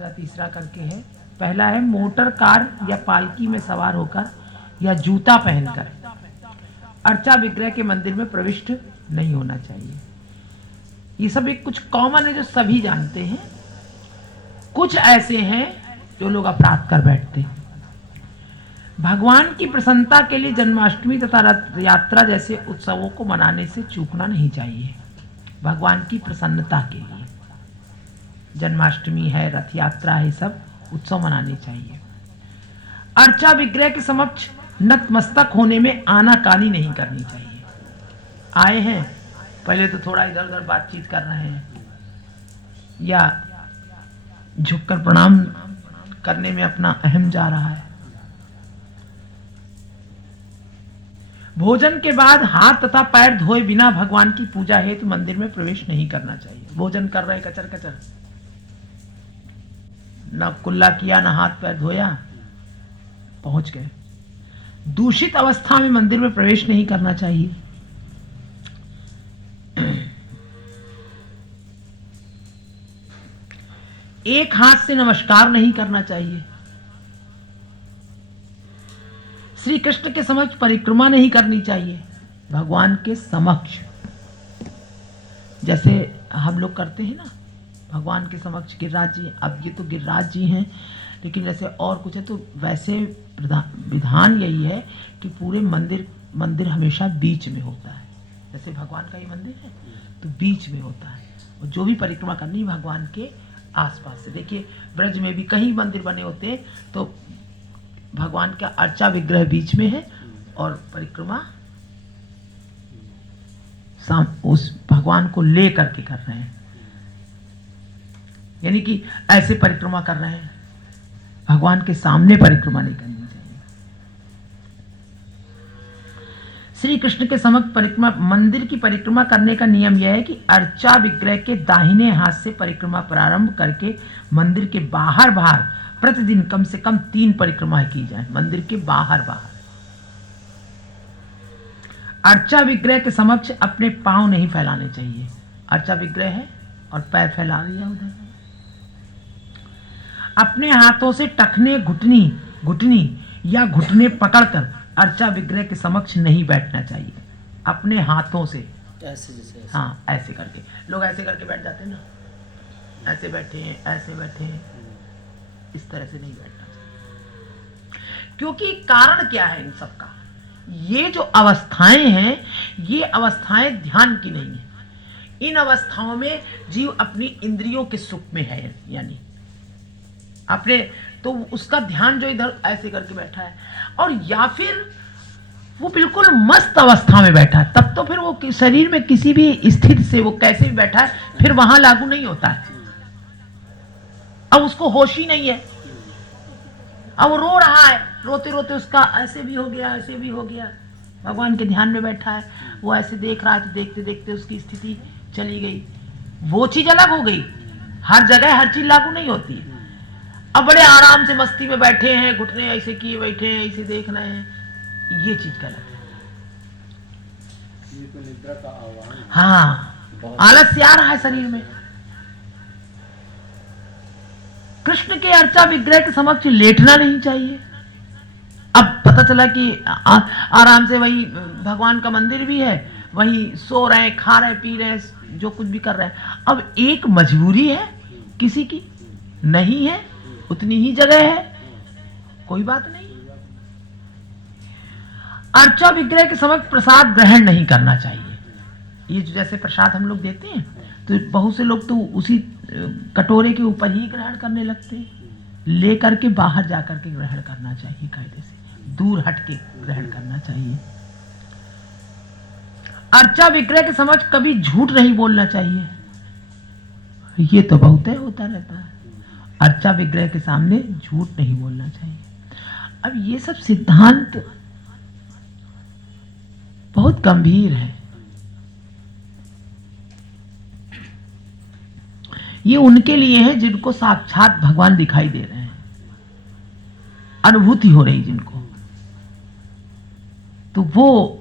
दूसरा तीसरा करके है। पहला है मोटर कार या पालकी में सवार होकर या जूता पहनकर अर्चा विग्रह के मंदिर में प्रविष्ट नहीं होना चाहिए। ये सब एक कुछ कॉमन है जो सभी जानते हैं। कुछ ऐसे हैं जो लोग अपराध कर बैठते हैं। भगवान की प्रसन्नता के लिए जन्माष्टमी तथा रथ यात्रा जैसे उत्सवों को मनाने से चूकना नहीं चाहिए। भगवान की प्रसन्नता के लिए जन्माष्टमी है, रथ यात्रा है, सब उत्सव मनाने चाहिए। अर्चा विग्रह के समक्ष नतमस्तक होने में आनाकानी नहीं करनी चाहिए। आए हैं पहले तो थोड़ा इधर उधर बातचीत कर रहे हैं या झुककर प्रणाम करने में अपना अहम जा रहा है। भोजन के बाद हाथ तथा पैर धोए बिना भगवान की पूजा हेतु मंदिर में प्रवेश नहीं करना चाहिए। भोजन कर रहे कचर कचर, न कुल्ला किया, न हाथ पैर धोया, पहुंच गए। दूषित अवस्था में मंदिर में प्रवेश नहीं करना चाहिए। एक हाथ से नमस्कार नहीं करना चाहिए। श्री कृष्ण के समक्ष परिक्रमा नहीं करनी चाहिए। भगवान के समक्ष जैसे हम लोग करते हैं ना, भगवान के समक्ष गिरिराज जी, अब ये तो गिरिराज जी हैं, लेकिन जैसे और कुछ है तो वैसे विधान यही है कि पूरे मंदिर हमेशा बीच में होता है। जैसे भगवान का ये मंदिर है तो बीच में होता है, और जो भी परिक्रमा करनी भगवान के आसपास से। देखिए ब्रज में भी कहीं मंदिर बने होते हैं तो भगवान का अर्चा विग्रह बीच में है और परिक्रमा उस भगवान को ले करके कर रहे हैं, यानी कि ऐसे परिक्रमा कर रहे हैं। भगवान के सामने परिक्रमा नहीं करनी चाहिए। श्री कृष्ण के समक्ष परिक्रमा, मंदिर की परिक्रमा करने का नियम यह है कि अर्चा विग्रह के दाहिने हाथ से परिक्रमा प्रारंभ करके मंदिर के बाहर प्रतिदिन कम से कम 3 परिक्रमाएं की जाए। मंदिर के बाहर अर्चा विग्रह के समक्ष अपने पांव नहीं फैलाने चाहिए। अर्चा विग्रह है और पैर फैला लिया उधर। अपने हाथों से टखने, घुटनी या घुटने पकड़कर अर्चा विग्रह के समक्ष नहीं बैठना चाहिए। अपने हाथों से ऐसे। हाँ, ऐसे करके लोग ऐसे करके बैठ जाते हैं ना, ऐसे बैठे हैं, ऐसे बैठे हैं, इस तरह से नहीं बैठना चाहिए। क्योंकि कारण क्या है इन सब का? ये जो अवस्थाएं हैं, ये अवस्थाएं ध्यान की नहीं है। इन अवस्थाओं में जीव अपनी इंद्रियों के सुख में है, यानी अपने, तो उसका ध्यान जो इधर ऐसे करके बैठा है, और या फिर वो बिल्कुल मस्त अवस्था में बैठा है, तब तो फिर वो शरीर में किसी भी स्थिति से वो कैसे भी बैठा है फिर वहां लागू नहीं होता है। अब उसको होश ही नहीं है, अब वो रो रहा है, रोते रोते उसका ऐसे भी हो गया, ऐसे भी हो गया। भगवान के ध्यान में बैठा है, वो ऐसे देख रहा है तो देखते देखते उसकी स्थिति चली गई। वो चीज अलग हो गई। हर जगह हर चीज लागू नहीं होती है। अब बड़े आराम से मस्ती में बैठे हैं, घुटने ऐसे किए बैठे हैं, ऐसे देख रहे हैं, ये चीज गलत है। हाँ, आलस्य आ रहा है शरीर में। कृष्ण के अर्चा विग्रह के समक्ष लेटना नहीं चाहिए। अब पता चला कि आराम से वही भगवान का मंदिर भी है, वही सो रहे हैं, खा रहे, पी रहे, जो कुछ भी कर रहे हैं। अब एक मजबूरी है किसी की, नहीं है उतनी ही जगह है, कोई बात नहीं। अर्चा विग्रह के समक्ष प्रसाद ग्रहण नहीं करना चाहिए। ये जो जैसे प्रसाद हम लोग देते हैं तो बहुत से लोग तो उसी कटोरे के ऊपर ही ग्रहण करने लगते हैं। ले करके बाहर जाकर के ग्रहण करना चाहिए, कायदे से दूर हट के ग्रहण करना चाहिए। अर्चा विग्रह के समक्ष कभी झूठ नहीं बोलना चाहिए। ये तो बहुत होता रहता है, अर्चा विग्रह के सामने झूठ नहीं बोलना चाहिए। अब ये सब सिद्धांत बहुत गंभीर है। ये उनके लिए है जिनको साक्षात भगवान दिखाई दे रहे हैं, अनुभूति हो रही जिनको, तो वो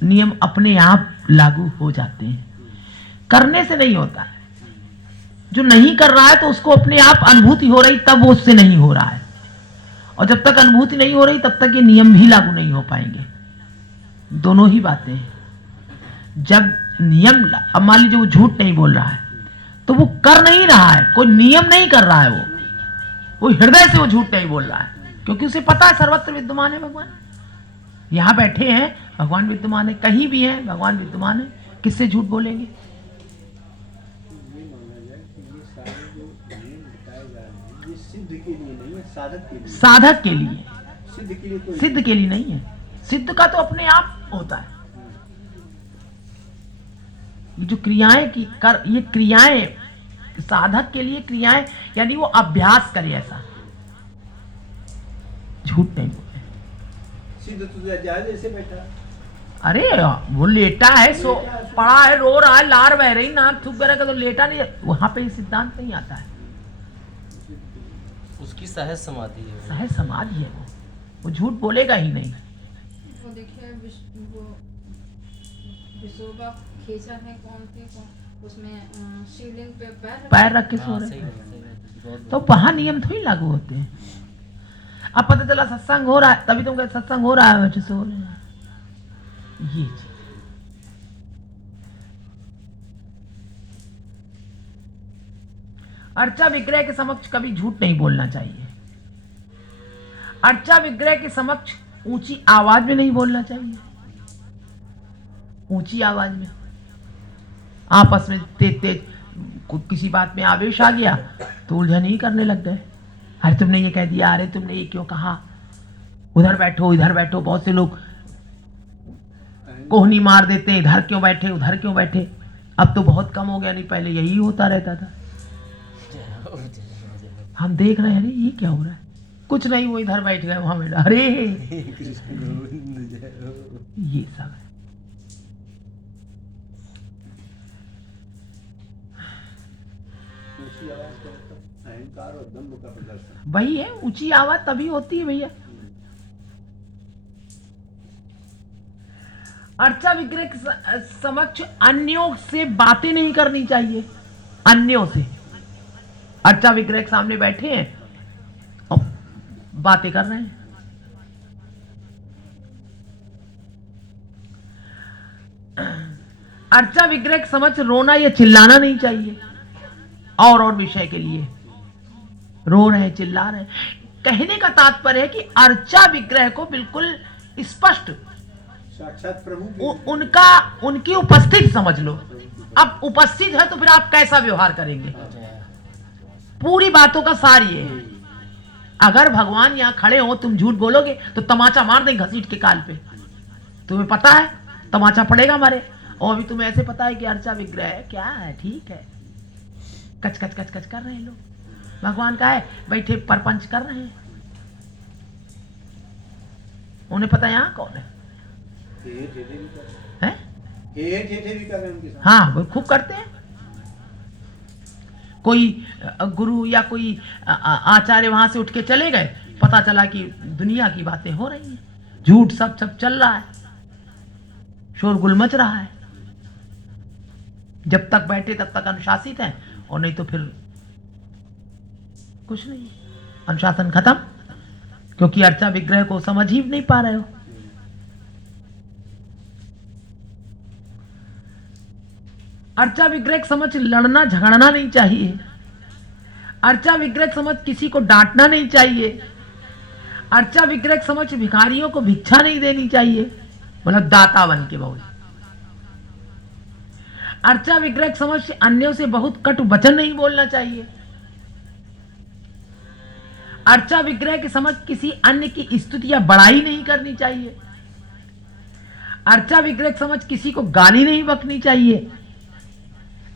नियम अपने आप लागू हो जाते हैं। करने से नहीं होता है। जो नहीं कर रहा है तो उसको अपने आप अनुभूति हो रही, तब वो उससे नहीं हो रहा है। और जब तक अनुभूति नहीं हो रही तब तक ये नियम भी लागू नहीं हो पाएंगे। दोनों ही बातें हैं। जब नियम, अब मान लीजिए वो झूठ नहीं बोल रहा है तो वो कर नहीं रहा है, कोई नियम नहीं कर रहा है, वो हृदय से वो झूठ नहीं बोल रहा है, क्योंकि उसे पता है सर्वत्र विद्यमान है भगवान। यहां बैठे हैं भगवान विद्यमान है, कहीं भी हैं भगवान विद्यमान है, किससे झूठ बोलेंगे? साधक के लिए, सिद्ध के लिए नहीं है। सिद्ध का तो अपने आप होता है। ये जो क्रियाएं की कर, ये क्रियाएं साधक के लिए क्रियाएं, यानी वो अभ्यास करे ऐसा, झूठ नहीं बोले। सिद्ध तो जैसे बैठा, अरे वो लेटा है, सो पड़ा है, रो रहा है, लार बह रही, नाक थूक करेगा तो लेटा नहीं, वहां पे सिद्धांत नहीं आता है। उसकी सहज समाधि है, सहज समाधि है, वो झूठ बोलेगा ही नहीं। वो देखिए विश्वका खींचा है कौन थे, उसमें शिवलिंग पे पैर रख के सो रहे, तो वहां नियम थोड़ी लागू होते हैं। अब पता चला सत्संग हो रहा है, तभी तुम कहते सत्संग हो रहा है, बच्चे सो रहे हैं। ये चीज अर्चा विग्रह के समक्ष कभी झूठ नहीं बोलना चाहिए। अर्चा विग्रह के समक्ष ऊंची आवाज में नहीं बोलना चाहिए। ऊंची आवाज में आपस में तेज तेज किसी बात में आवेश आ गया तो उलझन ही करने लग गए। अरे तुमने ये कह दिया, अरे तुमने ये क्यों कहा, उधर बैठो इधर बैठो। बहुत से लोग कोहनी मार देते, इधर क्यों बैठे उधर क्यों बैठे। अब तो बहुत कम हो गया, नहीं पहले यही होता रहता था। हम देख रहे हैं अरे ये क्या हो रहा है, कुछ नहीं, वो इधर बैठ गए वहां बैठा, अरे ये सब है। अहंकार और दंभ का प्रदर्शन वही है, ऊंची आवाज तभी होती है भैया। अर्चा विग्रह के समक्ष अन्यों से बातें नहीं करनी चाहिए। अन्यों से, अर्चा विग्रह के सामने बैठे हैं और बातें कर रहे हैं, अर्चा विग्रह के समक्ष रोना या चिल्लाना नहीं चाहिए। और विषय के लिए रो रहे हैं चिल्ला रहे हैं। कहने का तात्पर्य है कि अर्चा विग्रह को बिल्कुल स्पष्ट साक्षात प्रभु उनकी उपस्थिति समझ लो। अब उपस्थित है तो फिर आप कैसा व्यवहार करेंगे, पूरी बातों का सार ये है। अगर भगवान यहां खड़े हो, तुम झूठ बोलोगे तो तमाचा मार देंगे घसीट के काल पे, तुम्हें पता है तमाचा पड़ेगा हमारे। और अभी तुम्हें ऐसे पता है कि अर्चा विग्रह है, क्या है, ठीक है, कच कच कच कच कर रहे हैं लोग। भगवान का है बैठे परपंच कर रहे हैं, उन्हें पता है यहां कौन है, हाँ वो खूब करते हैं। कोई गुरु या कोई आचार्य वहां से उठ के चले गए, पता चला कि दुनिया की बातें हो रही हैं, झूठ सब चल रहा है, शोरगुल मच रहा है। जब तक बैठे तब तक अनुशासित हैं, और नहीं तो फिर कुछ नहीं, अनुशासन खत्म, क्योंकि अर्चा विग्रह को समझ ही नहीं पा रहे हो। अर्चा विग्रह के समझ लड़ना झगड़ना नहीं चाहिए। अर्चा विग्रह के समझ किसी को डांटना नहीं चाहिए। अर्चा विग्रह के समझ भिखारियों को भिक्षा नहीं देनी चाहिए, मतलब दाता बन के बहुत। अर्चा विग्रह के समझ अन्यों से बहुत कटु वचन नहीं बोलना चाहिए। अर्चा विग्रह के समझ किसी अन्य की स्तुति या बड़ाई नहीं करनी चाहिए। अर्चा विग्रह के समझ किसी को गाली नहीं बकनी चाहिए।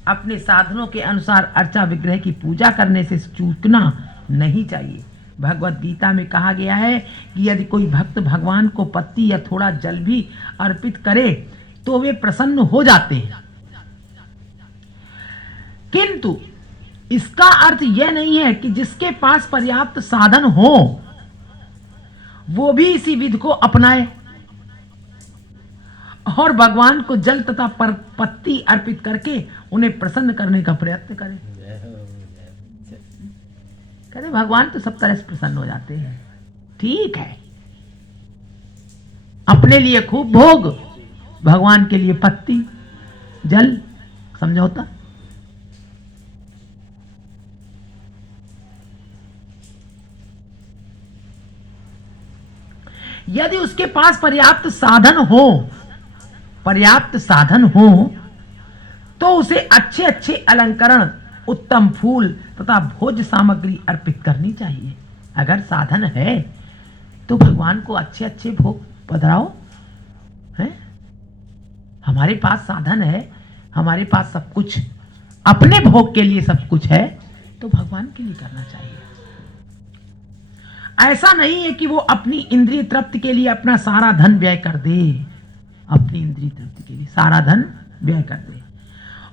अपने साधनों के अनुसार अर्चा विग्रह की पूजा करने से चूकना नहीं चाहिए। भगवत गीता में कहा गया है कि यदि कोई भक्त भगवान को पत्ती या थोड़ा जल भी अर्पित करे तो वे प्रसन्न हो जाते हैं, किंतु इसका अर्थ यह नहीं है कि जिसके पास पर्याप्त साधन हो वो भी इसी विधि को अपनाए और भगवान को जल तथा पत्ती अर्पित करके उन्हें प्रसन्न करने का प्रयत्न करे। कहते भगवान तो सब तरह से प्रसन्न हो जाते हैं, ठीक है। अपने लिए खूब भोग, भगवान के लिए पत्ती जल, समझौता। यदि उसके पास पर्याप्त साधन हो तो उसे अच्छे अच्छे अलंकरण, उत्तम फूल तथा भोज्य सामग्री अर्पित करनी चाहिए। अगर साधन है तो भगवान को अच्छे अच्छे भोग पधराओ। है, हमारे पास साधन है, हमारे पास सब कुछ, अपने भोग के लिए सब कुछ है, तो भगवान के लिए करना चाहिए। ऐसा नहीं है कि वो अपनी इंद्रिय तृप्ति के लिए अपना सारा धन व्यय कर दे, अपनी इंद्रिय तृप्ति के लिए सारा धन व्यय कर दे,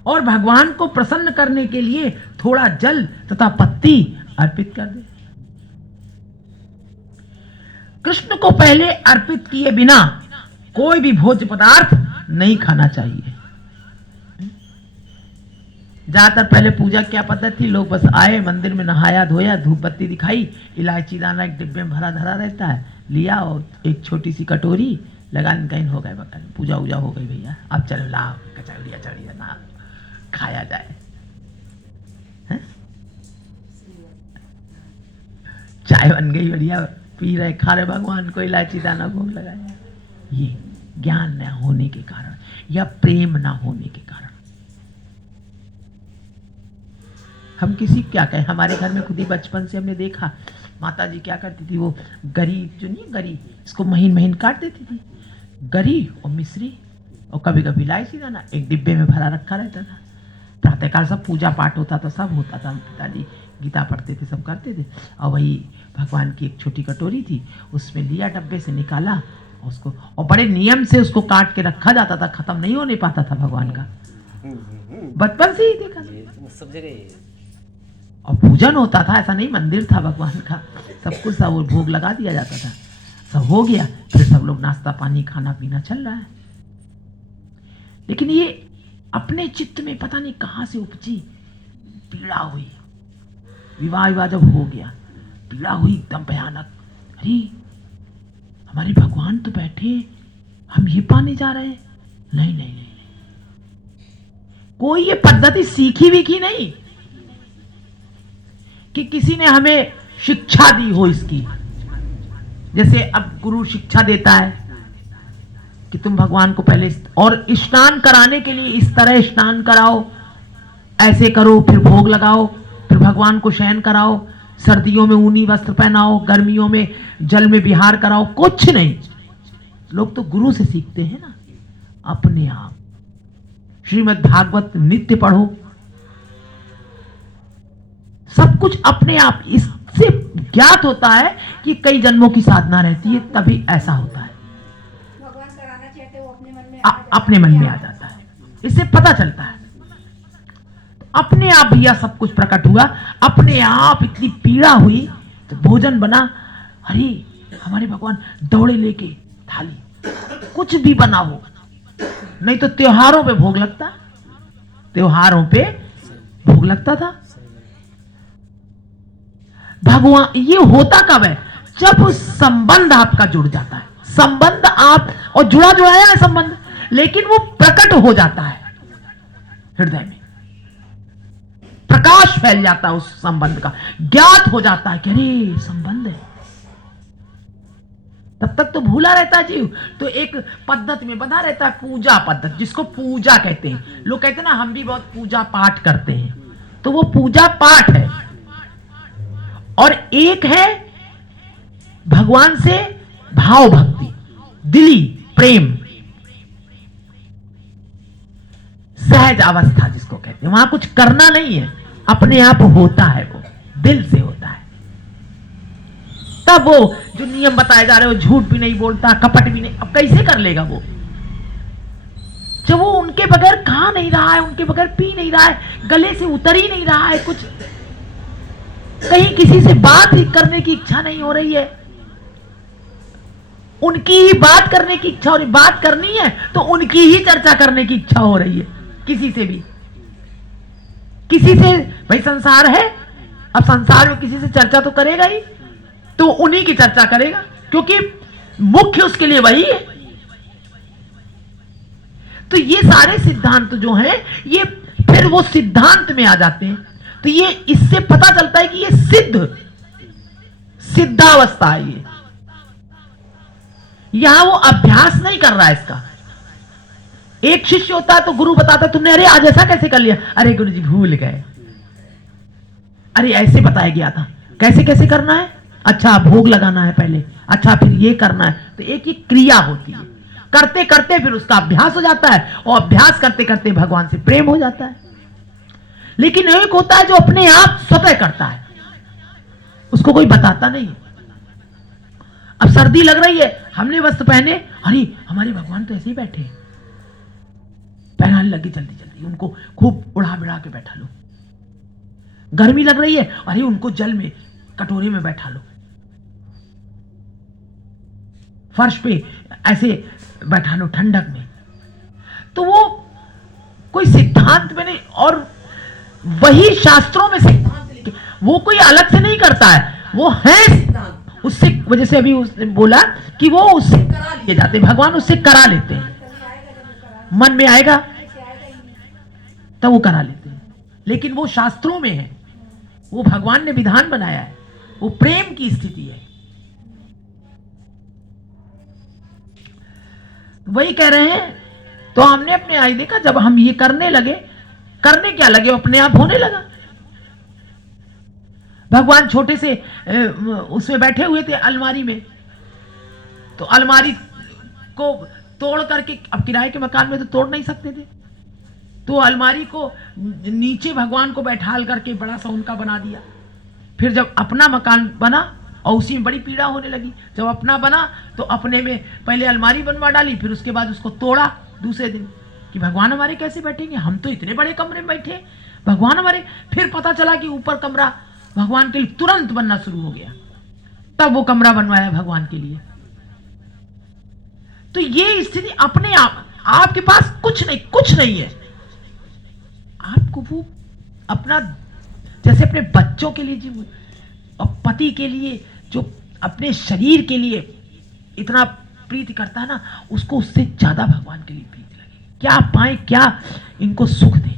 और भगवान को प्रसन्न करने के लिए थोड़ा जल तथा पत्ती अर्पित कर दे। कृष्ण को पहले अर्पित किए बिना कोई भी भोज्य पदार्थ नहीं खाना चाहिए। ज्यादातर पहले पूजा क्या पद्धति थी, लोग बस आए, मंदिर में नहाया धोया, धूप बत्ती दिखाई, इलायची दाना एक डिब्बे में भरा धरा रहता है, लिया और एक छोटी सी कटोरी लगा, कहीं हो गए बगल, पूजा उजा हो गई भैया, अब चलो लाओ कचौड़ी अचौड़ी ना खाया जाए। है? चाय बन गई बढ़िया, पी रहे, खा रहे, भगवान को इलायची दाना भोग लगाया। ये ज्ञान न होने के कारण या प्रेम न होने के कारण। हम किसी क्या कहें, हमारे घर में खुद ही बचपन से हमने देखा, माता जी क्या करती थी, वो गरी जो नहीं, गरी इसको महीन महीन काट देती थी, गरी और मिश्री और कभी कभी इलायची दाना एक डिब्बे में भरा रखा रहता था। प्रातःकाल सब पूजा पाठ होता था, सब होता था, पिताजी गीता पढ़ते थे, सब करते थे, और वही भगवान की एक छोटी कटोरी थी, उसमें लिया, डब्बे से निकाला उसको, और बड़े नियम से उसको काट के रखा जाता था, खत्म नहीं होने पाता था भगवान का, बचपन से ही देखा सब जगह। और पूजन होता था, ऐसा नहीं मंदिर था भगवान का, सब कुछ था, वो भोग लगा दिया जाता था, सब हो गया, फिर सब लोग नाश्ता पानी खाना पीना चल रहा है। लेकिन ये अपने चित्त में पता नहीं कहां से उपजी पीड़ा हुई, विवाह जब हो गया, पीड़ा हुई एकदम भयानक, अरे हमारे भगवान तो बैठे, हम ये पाने जा रहे हैं, नहीं नहीं नहीं, कोई ये पद्धति सीखी विखी नहीं कि किसी ने हमें शिक्षा दी हो इसकी। जैसे अब गुरु शिक्षा देता है कि तुम भगवान को पहले, और स्नान कराने के लिए इस तरह स्नान कराओ, ऐसे करो, फिर भोग लगाओ, फिर भगवान को शयन कराओ, सर्दियों में ऊनी वस्त्र पहनाओ, गर्मियों में जल में विहार कराओ, कुछ नहीं। लोग तो गुरु से सीखते हैं ना, अपने आप। श्रीमद् भागवत नित्य पढ़ो, सब कुछ अपने आप। इससे ज्ञात होता है कि कई जन्मों की साधना रहती है, तभी ऐसा होता है, भगवान कराना चाहते वो अपने मन में आ जाता है, इससे पता चलता है। अपने आप भैया सब कुछ प्रकट हुआ, अपने आप इतनी पीड़ा हुई, तो भोजन बना, अरे हमारे भगवान दौड़े लेके थाली, कुछ भी बना हो, नहीं तो त्योहारों पे भोग लगता, त्योहारों पे भोग लगता था। भगवान, ये होता कब है, जब संबंध आपका जुड़ जाता है, संबंध आप, और जुड़ा जुड़ाया है संबंध, लेकिन वो प्रकट हो जाता है हृदय में, प्रकाश फैल जाता है उस संबंध का, ज्ञात हो जाता है कि अरे संबंध है। तब तक तो भूला रहता है जीव, तो एक पद्धति में बंधा रहता है, पूजा पद्धति, जिसको पूजा कहते हैं। लोग कहते हैं ना हम भी बहुत पूजा पाठ करते हैं, तो वो पूजा पाठ है। और एक है भगवान से भाव भक्ति, दिली प्रेम, सहज अवस्था जिसको कहते हैं, वहां कुछ करना नहीं है, अपने आप होता है, वो दिल से होता है। तब वो जो नियम बताए जा रहे हो, झूठ भी नहीं बोलता, कपट भी नहीं, अब कैसे कर लेगा वो, जब वो उनके बगैर खा नहीं रहा है, उनके बगैर पी नहीं रहा है, गले से उतर ही नहीं रहा है कुछ, कहीं किसी से बात ही करने की इच्छा नहीं हो रही है, उनकी ही बात करने की इच्छा हो रही, बात करनी है तो उनकी ही चर्चा करने की इच्छा हो रही है, किसी से भी, किसी से भाई संसार है, अब संसार में किसी से चर्चा तो करेगा ही, तो उन्हीं की चर्चा करेगा, क्योंकि मुख्य उसके लिए वही है। तो ये सारे सिद्धांत जो हैं, ये फिर वो सिद्धांत में आ जाते हैं। तो ये इससे पता चलता है कि ये सिद्धावस्था है। ये यहां वो अभ्यास नहीं कर रहा है इसका। एक शिष्य होता है तो गुरु बताता है, तुमने अरे आज ऐसा कैसे कर लिया, अरे गुरु जी भूल गए, अरे ऐसे बताया गया था, कैसे कैसे करना है, अच्छा भोग लगाना है पहले, अच्छा फिर ये करना है। तो एक ये क्रिया होती है, करते करते फिर उसका अभ्यास हो जाता है, और अभ्यास करते करते भगवान से प्रेम हो जाता है। लेकिन एक होता है जो अपने आप स्वतः करता है, उसको कोई बताता नहीं। अब सर्दी लग रही है, हमने वस्त्र पहने, अरे हमारे भगवान तो ऐसे ही बैठे, पहनाने लगे जल्दी जल्दी, उनको खूब उड़ा बिड़ा के बैठा लो। गर्मी लग रही है, अरे उनको जल में कटोरे में बैठा लो, फर्श पे ऐसे बैठा लो ठंडक में। तो वो कोई सिद्धांत में नहीं, और वही शास्त्रों में सिद्धांत, वो कोई अलग से नहीं करता है, वो है सिद्धांत। उससे वजह से अभी उसने बोला कि वो उससे करा लिए जाते, भगवान उससे करा लेते हैं, मन में आएगा तब वो करा लेते हैं। लेकिन वो शास्त्रों में है, वो भगवान ने विधान बनाया है, वो प्रेम की स्थिति है। वही कह रहे हैं। तो हमने अपने आई देखा, जब हम ये करने लगे, करने क्या लगे, अपने आप होने लगा। भगवान छोटे से उसमें बैठे हुए थे अलमारी में, तो अलमारी को तोड़ करके, अब किराए के मकान में तो तोड़ नहीं सकते थे, तो अलमारी को नीचे भगवान को बैठाल करके बड़ा सा उनका बना दिया। फिर जब अपना मकान बना, और उसी में बड़ी पीड़ा होने लगी, जब अपना बना तो अपने में पहले अलमारी बनवा डाली, फिर उसके बाद उसको तोड़ा दूसरे दिन कि भगवान हमारे कैसे बैठेंगे, हम तो इतने बड़े कमरे में बैठे, भगवान हमारे। फिर पता चला कि ऊपर कमरा भगवान के लिए तुरंत बनना शुरू हो गया, तब वो कमरा बनवाया भगवान के लिए। तो ये स्थिति अपने आप, आपके पास कुछ नहीं है, आपको वो अपना, जैसे अपने बच्चों के लिए जी, और पति के लिए जो अपने शरीर के लिए इतना प्रीति करता है ना, उसको उससे ज्यादा भगवान के लिए प्रीति लगेगी। क्या पाए, क्या इनको सुख दे।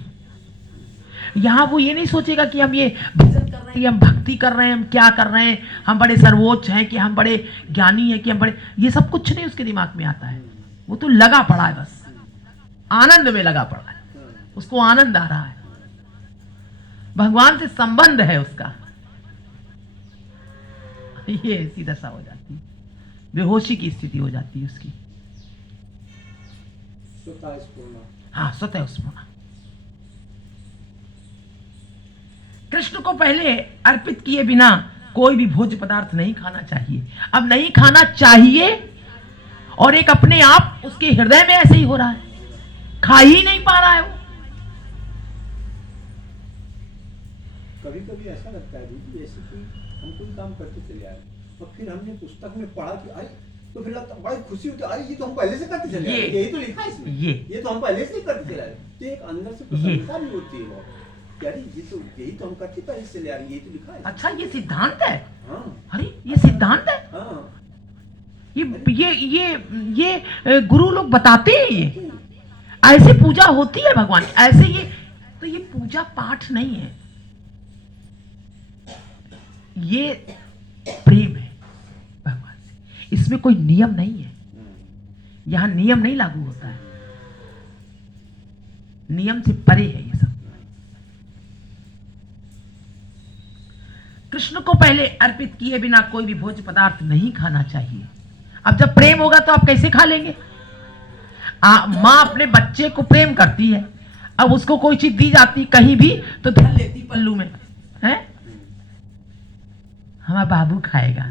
यहां वो ये नहीं सोचेगा कि हम ये भजन कर रहे हैं, हम भक्ति कर रहे हैं, हम क्या कर रहे हैं, हम बड़े सर्वोच्च हैं, कि हम बड़े ज्ञानी हैं, कि हम बड़े, ये सब कुछ नहीं उसके दिमाग में आता है। वो तो लगा पड़ा है, बस आनंद में लगा पड़ा है, उसको आनंद आ रहा है, भगवान से संबंध है उसका। ये ऐसी दशा हो जाती है, बेहोशी की स्थिति हो जाती है उसकी। हाँ, स्वतः स्फूर्णा। कृष्ण को पहले अर्पित किए बिना कोई भी भोज्य पदार्थ नहीं खाना चाहिए। अब नहीं खाना चाहिए, और एक अपने आप उसके हृदय में ऐसे ही हो रहा है, खा ही नहीं पा रहा है वो। कभी कभी ऐसा लगता है दीदी, जैसे कि हम कोई काम करते चले आए और फिर हमने पुस्तक में पढ़ा कि अरे, तो फिर लगता बड़ी खुशी होती है, अरे ये तो हम पहले से करते चले आए, यही तो लिखा है इसमें, ये तो हम पहले से करते चले आए। तो एक अंदर से प्रसन्नता भी होती है बहुत, अरे ये तो यही तो हम करते पहले से चले आ रहे, यही तो लिखा है। अच्छा, ये सिद्धांत है। हाँ, अरे ये सिद्धांत है। हाँ, ये गुरु लोग बताते हैं, ये ऐसे पूजा होती है भगवान ऐसे। ये तो ये पूजा पाठ नहीं है, ये प्रेम है भगवान से। इसमें कोई नियम नहीं है, यहां नियम नहीं लागू होता है, नियम से परे है ये सब। कृष्ण को पहले अर्पित किए बिना कोई भी भोज्य पदार्थ नहीं खाना चाहिए। अब जब प्रेम होगा तो आप कैसे खा लेंगे? मां अपने बच्चे को प्रेम करती है, अब उसको कोई चीज दी जाती कहीं भी तो धर लेती पल्लू में, है हमारा बाबू खाएगा,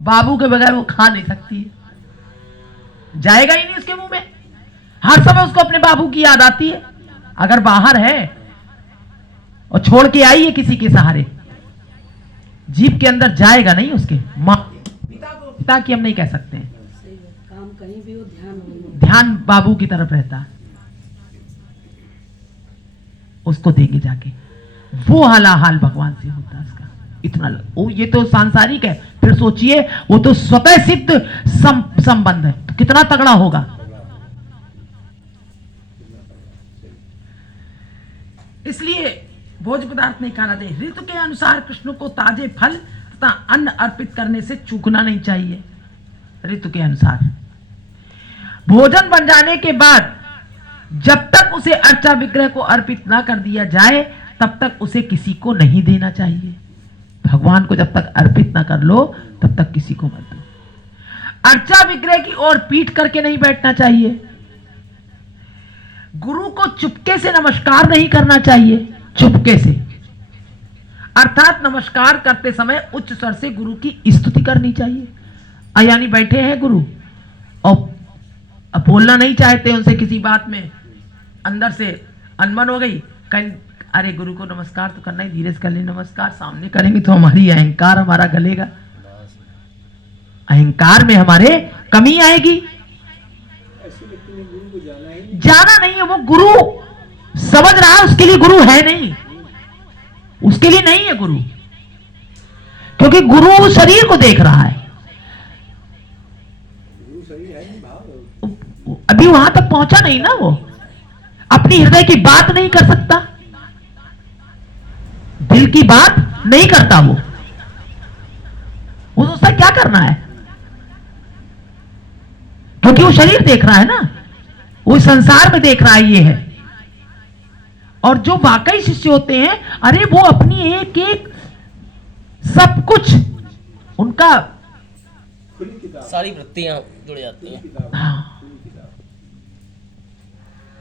बाबू के बगैर वो खा नहीं सकती है, जाएगा ही नहीं उसके मुंह में। हर समय उसको अपने बाबू की याद आती है। अगर बाहर है और छोड़ के आई है किसी के सहारे, जीप के अंदर जाएगा नहीं उसके। माँ पिता की हम नहीं कह सकते हैं, काम कहीं भी हो, ध्यान बाबू की तरफ रहता है, उसको देंगे जाके। वो हालाहाल भगवान से होता है इसका। इतना वो ये तो सांसारिक है, फिर सोचिए वो तो स्वतः सिद्ध संबंध है, तो कितना तगड़ा होगा। इसलिए भोज पदार्थ नहीं खाना चाहिए। ऋतु के अनुसार कृष्ण को ताजे फल तथा अन्न अर्पित करने से चूकना नहीं चाहिए। ऋतु के अनुसार भोजन बन जाने के बाद जब तक उसे अर्चा विग्रह को अर्पित ना कर दिया जाए तब तक उसे किसी को नहीं देना चाहिए। भगवान को जब तक अर्पित ना कर लो तब तक किसी को मत दो। अर्चा विग्रह की ओर पीठ करके नहीं बैठना चाहिए। गुरु को चुपके से नमस्कार नहीं करना चाहिए, चुपके से, अर्थात नमस्कार करते समय उच्च स्वर से गुरु की स्तुति करनी चाहिए। यानी बैठे हैं गुरु और अब बोलना नहीं चाहते उनसे किसी बात में, अंदर से अनबन हो गई, कहीं अरे गुरु को नमस्कार तो करना ही, धीरे से कर ले नमस्कार, सामने करेंगे तो हमारी अहंकार हमारा गलेगा, अहंकार में हमारे कमी आएगी। जाना नहीं है, वो गुरु समझ रहा है उसके लिए गुरु है नहीं, उसके लिए नहीं है गुरु, क्योंकि गुरु शरीर को देख रहा है। अभी वहां तक पहुंचा नहीं ना, वो अपनी हृदय की बात नहीं कर सकता, दिल की बात नहीं करता। वो सोचता क्या करना है, क्योंकि वो शरीर देख रहा है ना, वो संसार में देख रहा है ये है। और जो वाकई शिष्य होते हैं, अरे वो अपनी एक एक सब कुछ उनका सारी वृत्तियां जुड़ जाती हैं। हाँ,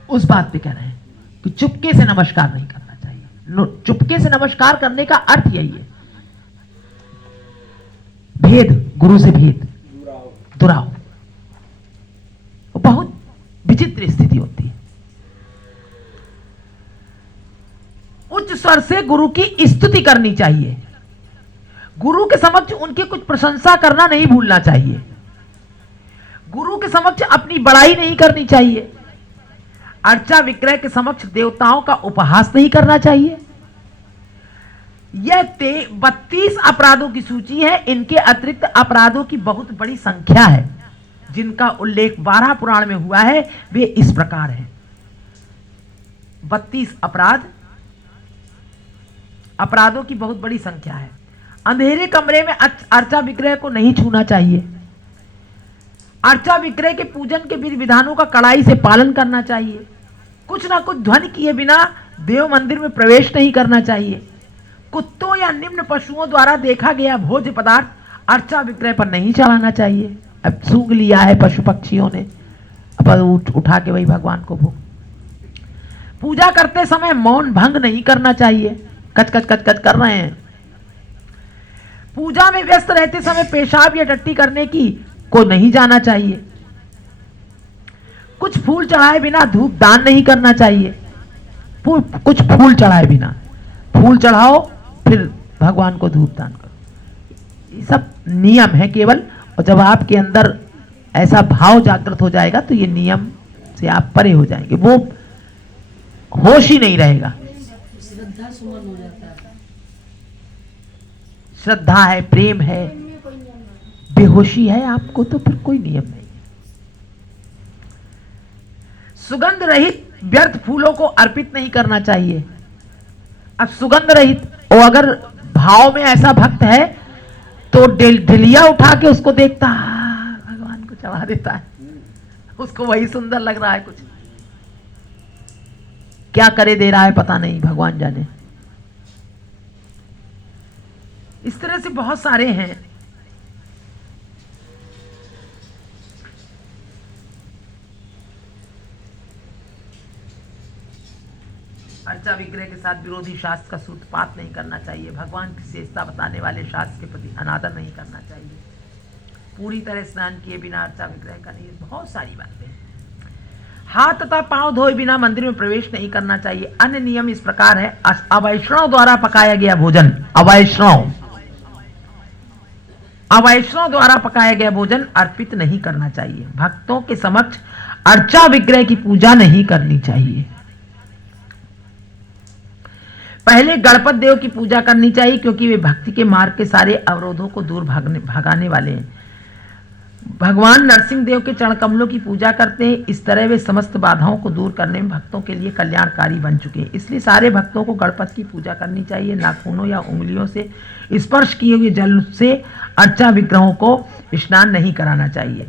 उस बात पे कह रहे हैं कि चुपके से नमस्कार नहीं करना चाहिए। चुपके से नमस्कार करने का अर्थ यही है, भेद, गुरु से भेद, दुराव। बहुत विचित्र स्थिति होती है। उच्च स्वर से गुरु की स्तुति करनी चाहिए। गुरु के समक्ष उनकी कुछ प्रशंसा करना नहीं भूलना चाहिए। गुरु के समक्ष अपनी बड़ाई नहीं करनी चाहिए। अर्चा विग्रह के समक्ष देवताओं का उपहास नहीं करना चाहिए। यह 32 अपराधों की सूची है। इनके अतिरिक्त अपराधों की बहुत बड़ी संख्या है, जिनका उल्लेख 12 पुराण में हुआ है। वे इस प्रकार हैं। 32 अपराधों की बहुत बड़ी संख्या है। अंधेरे कमरे में अर्चा विग्रह को नहीं छूना चाहिए। अर्चा विग्रह के पूजन के विधि विधानों का कड़ाई से पालन करना चाहिए। कुछ ना कुछ ध्वनि किए बिना देव मंदिर में प्रवेश नहीं करना चाहिए। कुत्तों या निम्न पशुओं द्वारा देखा गया भोज्य पदार्थ अर्चा विग्रह पर नहीं चढ़ाना चाहिए। अब सूंघ लिया है पशु पक्षियों ने, अब उठा के वही भगवान को भोग। पूजा करते समय मौन भंग नहीं करना चाहिए। कच कच कच कच कर रहे हैं। पूजा में व्यस्त रहते समय पेशाब या टट्टी करने की को नहीं जाना चाहिए। कुछ फूल चढ़ाए बिना धूप दान नहीं करना चाहिए। कुछ फूल चढ़ाए बिना, फूल चढ़ाओ फिर भगवान को धूप दान करो। ये सब नियम है केवल, और जब आपके अंदर ऐसा भाव जागृत हो जाएगा तो ये नियम से आप परे हो जाएंगे, वो होश ही नहीं रहेगा। श्रद्धा सुमन हो जाता है। श्रद्धा है, प्रेम है, बेहोशी है आपको तो फिर कोई नियम नहीं है। सुगंध रहित व्यर्थ फूलों को अर्पित नहीं करना चाहिए। अब सुगंध रहित, और अगर भाव में ऐसा भक्त है तो ढिलिया उठा के उसको देखता भगवान को चढ़ा देता है, उसको वही सुंदर लग रहा है। कुछ क्या करे दे रहा है पता नहीं, भगवान जाने। इस तरह से बहुत सारे हैं। अर्चा विग्रह के साथ विरोधी शास्त्र का सूत्रपात नहीं करना चाहिए। भगवान की विशेषता बताने वाले शास्त्र के प्रति अनादर नहीं करना चाहिए। पूरी तरह स्नान किए बिना अर्चा विग्रह का नहीं, बहुत सारी बातें हैं। हाथ तथा पांव धोए बिना मंदिर में प्रवेश नहीं करना चाहिए। अन्य नियम इस प्रकार है। अवैष्णव द्वारा पकाया गया भोजन, अवैष्णव द्वारा पकाया गया भोजन अर्पित नहीं करना चाहिए। भक्तों के समक्ष अर्चा विग्रह की पूजा नहीं करनी चाहिए। पहले गणपत देव की पूजा करनी चाहिए, क्योंकि वे भक्ति के मार्ग के सारे अवरोधों को दूर भगाने वाले हैं। भगवान नरसिंह देव के चरण कमलों की पूजा करते हैं। इस तरह वे समस्त बाधाओं को दूर करने में भक्तों के लिए कल्याणकारी बन चुके हैं। इसलिए सारे भक्तों को गणपत की पूजा करनी चाहिए। नाखूनों या उंगलियों से स्पर्श किए हुए जल से अर्चा विग्रहों को स्नान नहीं कराना चाहिए।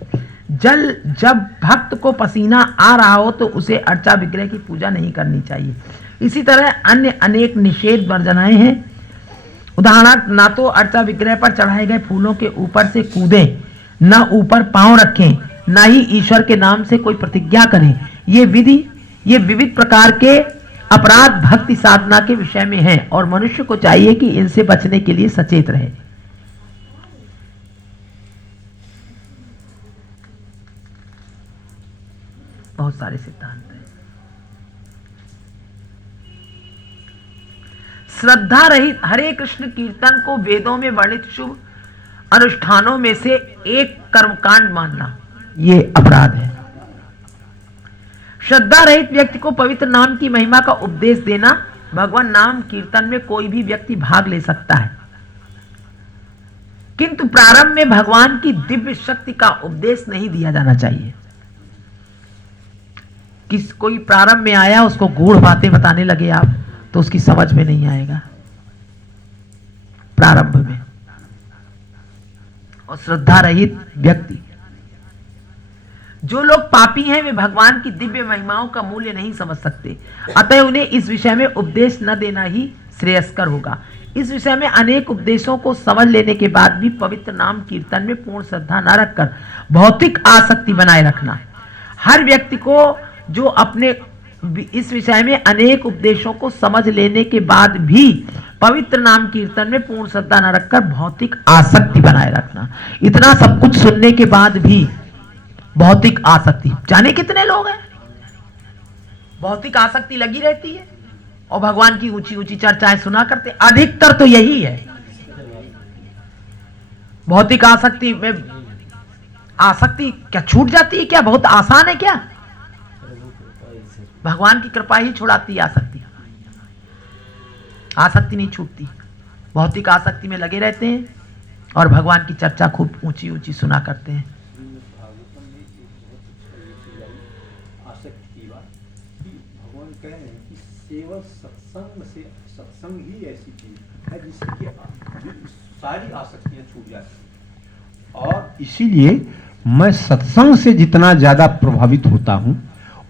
जब भक्त को पसीना आ रहा हो तो उसे अर्चा विग्रह की पूजा नहीं करनी चाहिए। इसी तरह अन्य अनेक निषेध वर्जनाएं हैं। उदाहरणार्थ, ना तो अर्चा विग्रह पर चढ़ाए गए फूलों के ऊपर से कूदें, न ऊपर पांव रखें, न ही ईश्वर के नाम से कोई प्रतिज्ञा करें। ये विविध प्रकार के अपराध भक्ति साधना के विषय में हैं और मनुष्य को चाहिए कि इनसे बचने के लिए सचेत रहे। बहुत सारे सिद्धांत हैं। श्रद्धा रहित हरे कृष्ण कीर्तन को वेदों में वर्णित शुभ अनुष्ठानों में से एक कर्मकांड मानना, यह अपराध है। श्रद्धा रहित व्यक्ति को पवित्र नाम की महिमा का उपदेश देना, भगवान नाम कीर्तन में कोई भी व्यक्ति भाग ले सकता है, किंतु प्रारंभ में भगवान की दिव्य शक्ति का उपदेश नहीं दिया जाना चाहिए। कोई प्रारंभ में आया, उसको गूढ़ बातें बताने लगे आप, तो उसकी समझ में नहीं आएगा प्रारंभ में। और श्रद्धा रहित व्यक्ति, जो लोग पापी हैं, वे भगवान की दिव्य महिमाओं का मूल्य नहीं समझ सकते, अतः उन्हें इस विषय में उपदेश न देना ही श्रेयस्कर होगा। इस विषय में अनेक उपदेशों को समझ लेने के बाद भी पवित्र नाम कीर्तन में पूर्ण श्रद्धा न रखकर भौतिक आसक्ति बनाए रखना। हर व्यक्ति को जो अपने इस विषय में अनेक उपदेशों को समझ लेने के बाद भी पवित्र नाम कीर्तन में पूर्ण श्रद्धा न रखकर भौतिक आसक्ति बनाए रखना। इतना सब कुछ सुनने के बाद भी भौतिक आसक्ति, जाने कितने लोग हैं भौतिक आसक्ति लगी रहती है और भगवान की ऊंची ऊंची चर्चाएं सुना करते। अधिकतर तो यही है। भौतिक आसक्ति में आसक्ति क्या छूट जाती है क्या? बहुत आसान है क्या? भगवान की कृपा ही छुड़ाती है आसक्ति। आसक्ति नहीं छूटती। भौतिक आसक्ति में लगे रहते हैं और भगवान की चर्चा खूब ऊंची ऊंची सुना करते हैं। आसक्ति की बात कि भगवान कह रहे हैं कि केवल सत्संग ही ऐसी चीज है जिसकी सारी आसक्तियां छूट जाती हैं। और इसीलिए मैं सत्संग से जितना ज्यादा प्रभावित होता हूं,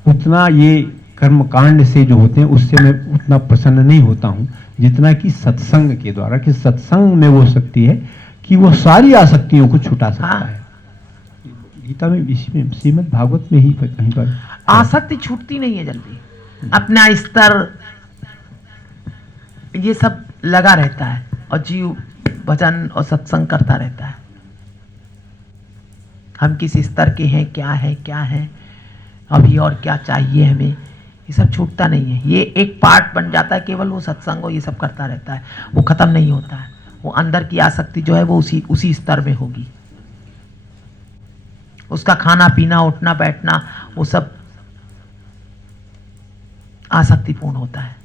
उतना ये कर्मकांड से जो होते हैं उससे मैं उतना प्रसन्न नहीं होता हूं जितना कि सत्संग के द्वारा। कि सत्संग में वो शक्ति है कि वो सारी आसक्तियों को छुटा सकता है। गीता में, इसमें श्रीमद् भागवत में ही कहीं पर आसक्ति छूटती नहीं है जल्दी। अपना स्तर ये सब लगा रहता है और जीव भजन और सत्संग करता रहता है। हम किस स्तर के हैं, क्या है अभी और क्या चाहिए हमें, ये सब छूटता नहीं है। ये एक पार्ट बन जाता है, केवल वो सत्संग ये सब करता रहता है, वो खत्म नहीं होता है। वो अंदर की आसक्ति जो है वो उसी स्तर में होगी। उसका खाना पीना उठना बैठना वो सब आसक्तिपूर्ण होता है।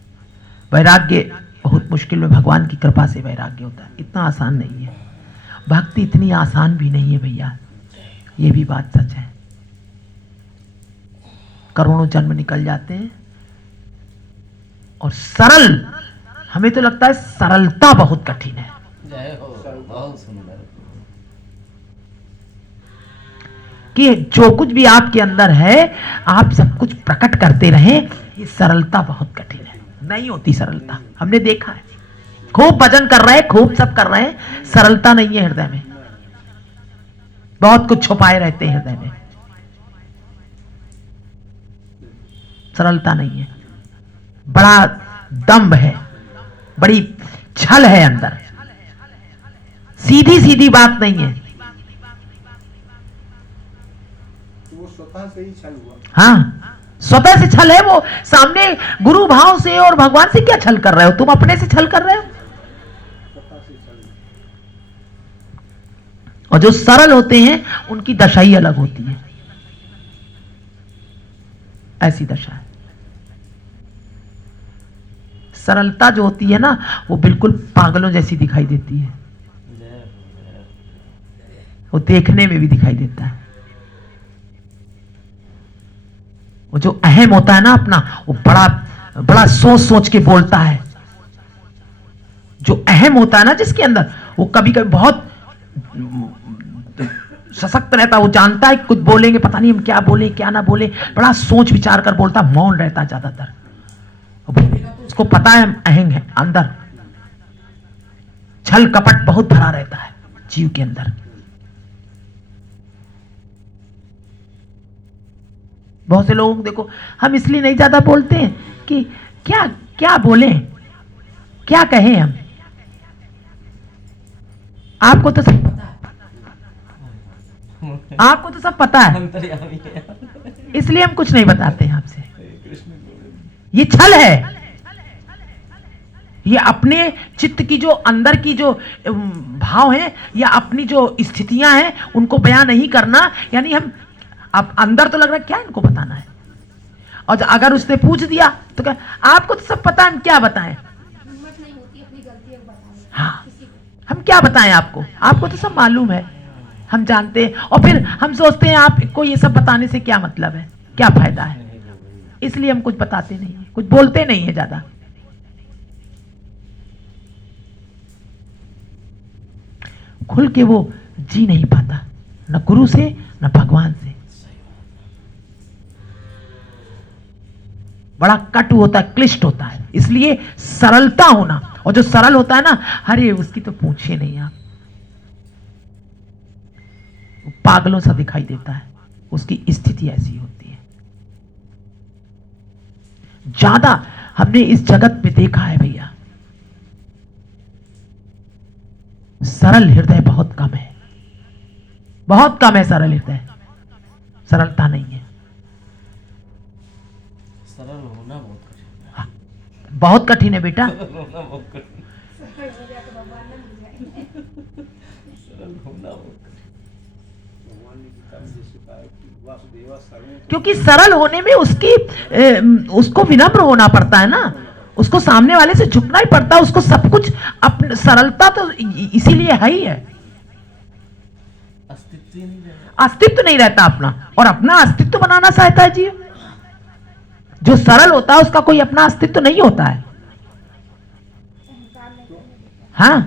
वैराग्य बहुत मुश्किल में भगवान की कृपा से वैराग्य होता है। इतना आसान नहीं है। भक्ति इतनी आसान भी नहीं है भैया, ये भी बात सच है। करोड़ों जन्म निकल जाते हैं और सरल, हमें तो लगता है सरलता बहुत कठिन है। जय हो, बहुत सुंदर। कि जो कुछ भी आपके अंदर है आप सब कुछ प्रकट करते रहें, ये सरलता बहुत कठिन है। नहीं होती सरलता, हमने देखा है। खूब भजन कर रहे हैं, खूब सब कर रहे हैं, सरलता नहीं है हृदय में। बहुत कुछ छुपाए रहते हैं हृदय में, सरलता नहीं है। बड़ा दंभ है, बड़ी छल है अंदर, सीधी सीधी बात नहीं है। वो स्वतः से ही छल हुआ। हाँ, स्वतः से छल है। वो सामने गुरु भाव से और भगवान से क्या छल कर रहे हो? तुम अपने से छल कर रहे हो। स्वतः से छल। और जो सरल होते हैं उनकी दशा ही अलग होती है। ऐसी दशा है। सरलता जो होती है ना वो बिल्कुल पागलों जैसी दिखाई देती है, वो देखने में भी दिखाई देता है। वो जो अहम होता है ना अपना, वो बड़ा बड़ा सोच सोच के बोलता है। जो अहम होता है ना जिसके अंदर, वो कभी कभी बहुत सशक्त रहता है, वो जानता है कुछ बोलेंगे पता नहीं हम क्या बोले क्या ना बोले, बड़ा सोच विचार कर बोलता, मौन रहता है ज्यादातर। उसको पता है हम अहम है, अंदर छल कपट बहुत भरा रहता है जीव के अंदर। बहुत से लोगों को देखो, हम इसलिए नहीं ज्यादा बोलते हैं कि क्या क्या बोले, क्या कहें हम। आपको तो सब पता है, आपको तो सब पता है, इसलिए हम कुछ नहीं बताते हैं आपसे। ये छल है, ये अपने चित्त की जो अंदर की जो भाव है या अपनी जो स्थितियां हैं उनको बयां नहीं करना। यानी हम अब अंदर तो लग रहा है क्या इनको बताना है, और अगर उसने पूछ दिया तो क्या आपको तो सब पता है, हम क्या बताएं। हिम्मत नहीं होती अपनी गलतियां बताने की हाँ, किसी को। हम क्या बताएं आपको, आपको तो सब मालूम है, हम जानते हैं। और फिर हम सोचते हैं आपको ये सब बताने से क्या मतलब है, क्या फायदा है, इसलिए हम कुछ बताते नहीं है, कुछ बोलते नहीं है ज्यादा। खुल के वो जी नहीं पाता, न गुरु से न भगवान से। बड़ा कटु होता है, क्लिष्ट होता है, इसलिए सरलता होना। और जो सरल होता है ना, अरे उसकी तो पूछे नहीं आप, पागलों सा दिखाई देता है, उसकी स्थिति ऐसी होती है। ज्यादा हमने इस जगत में देखा है भैया, सरल हृदय बहुत कम है, बहुत कम है सरल हृदय, सरलता नहीं है। सरल होना बहुत कठिन है। बहुत कठिन है बेटा, सरल होना बहुत कठिन है। सरल होना बहुत कठिन। भगवान ने गीता में जैसे कहा है कि वासुदेवा सर्वं, क्योंकि सरल होने में उसको विनम्र होना पड़ता है ना, उसको सामने वाले से झुकना ही पड़ता है, उसको सब कुछ अपने, सरलता तो इसीलिए है ही है। अस्तित्व ही नहीं रहता। अस्तित्व नहीं रहता अपना, और अपना अस्तित्व बनाना चाहता है जीव। जो सरल होता है उसका कोई अपना अस्तित्व नहीं होता है। हाँ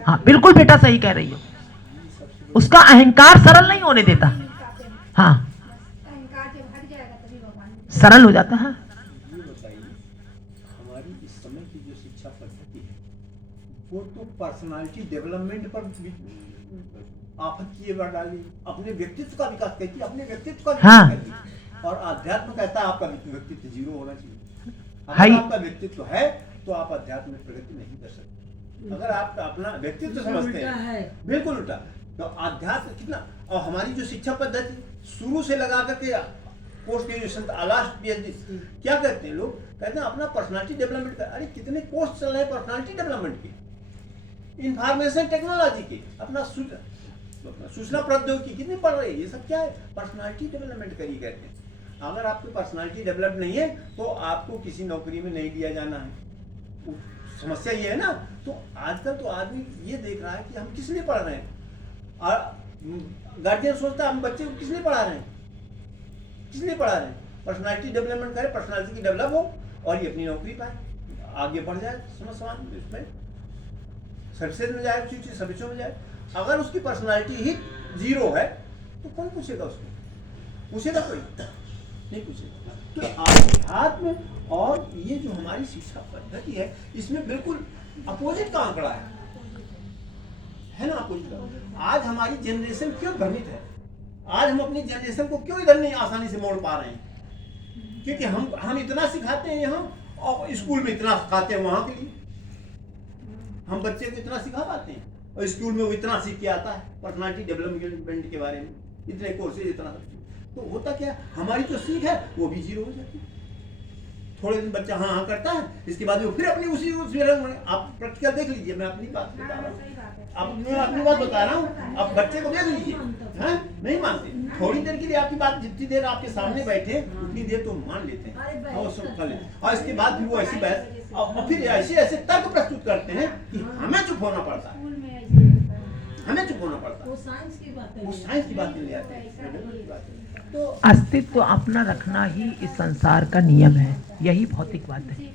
हाँ, बिल्कुल बेटा सही कह रही हो, उसका अहंकार सरल नहीं होने देता। हाँ, अहंकार जब हट जाएगा तभी भगवान सरल हो जाता है। ये बताइए हमारी इस समय की जो शिक्षा पद्धति है वो तो पर्सनालिटी डेवलपमेंट पर आफत किए बढ़ डाली, अपने व्यक्तित्व का विकास कहती है, अपने व्यक्तित्व का हाँ। विकास करती है। और अध्यात्म कहता है आपका व्यक्तित्व जीरो होना चाहिए। हाई। अगर आपका व्यक्तित्व है तो आप अध्यात्म में प्रगति नहीं कर सकते। अगर आप अपना व्यक्तित्व समझते उल्टा हैं, है। बिल्कुल उल्टा, तो अध्यात्म कितना। और हमारी जो शिक्षा पद्धति शुरू से लगा करके पोस्ट ग्रेजुएशन लास्ट पीएचडी क्या कहते हैं लोग, कहते हैं अपना पर्सनालिटी डेवलपमेंट कर। अरे कितने कोर्स चल रहे हैं पर्सनालिटी डेवलपमेंट के, इंफॉर्मेशन टेक्नोलॉजी के, अपना सूचना प्रौद्योगिकी कितनी पढ़ रही है, ये सब क्या है, पर्सनालिटी डेवलपमेंट करिए कहते हैं। अगर आपकी पर्सनालिटी डेवलप नहीं है तो आपको किसी नौकरी में नहीं लिया जाना है। समस्या ये है ना। तो आजकल तो आदमी ये देख रहा है कि हम किस लिए पढ़ रहे हैं, और गार्जियन सोचता है हम बच्चे को किस लिए पढ़ा रहे हैं, किस लिए पढ़ा रहे हैं, पर्सनालिटी डेवलपमेंट करे, पर्सनालिटी की डेवलप हो और ये अपनी नौकरी पाए, आगे बढ़ जाए, समझ समान इसमें सर्विसेज में जाए, उसी सर्विसों में जाए। अगर उसकी पर्सनालिटी ही जीरो है तो कौन पूछेगा उसको, पूछेगा कोई नहीं पूछेगा। तो आध्यात्म और ये जो हमारी शिक्षा पद्धति है इसमें बिल्कुल अपोजिट का आंकड़ा है ना, अपोजिट। आज हमारी जनरेशन क्यों भ्रमित है, आज हम अपनी जनरेशन को क्यों इधर नहीं आसानी से मोड़ पा रहे हैं, क्योंकि हम इतना सिखाते हैं यहाँ और स्कूल में इतना सिखाते हैं, वहां के लिए हम बच्चे को इतना सिखा पाते हैं और स्कूल में वो इतना सीख के आता है पर्सनालिटी डेवलपमेंट के बारे में, इतने कोर्सेज इतना सब। तो होता क्या, हमारी जो सीख है वो भी जीरो हो जाती है। थोड़े दिन बच्चा हाँ हाँ करता है, इसके बाद वो फिर अपनी उसी आप प्रैक्टिकल देख लीजिए, मैं अपनी बात बता रहा हूँ, मैं अपनी बात बता रहा हूँ, आप बच्चे को देख लीजिए, हैं नहीं मानते। थोड़ी देर के लिए आपकी बात, जितनी देर आपके सामने बैठे उतनी देर तो मान लेते हैं और सब कर लेते हैं, और इसके बाद फिर वो ऐसी बहस और फिर ऐसे ऐसे तर्क प्रस्तुत करते हैं कि हमें चुप होना पड़ता है, हमें चुप होना पड़ता है। वो साइंस की बात है, वो साइंस की बातें ले आते हैं। तो अस्तित्व अपना रखना ही इस संसार का नियम है, यही भौतिक बात है।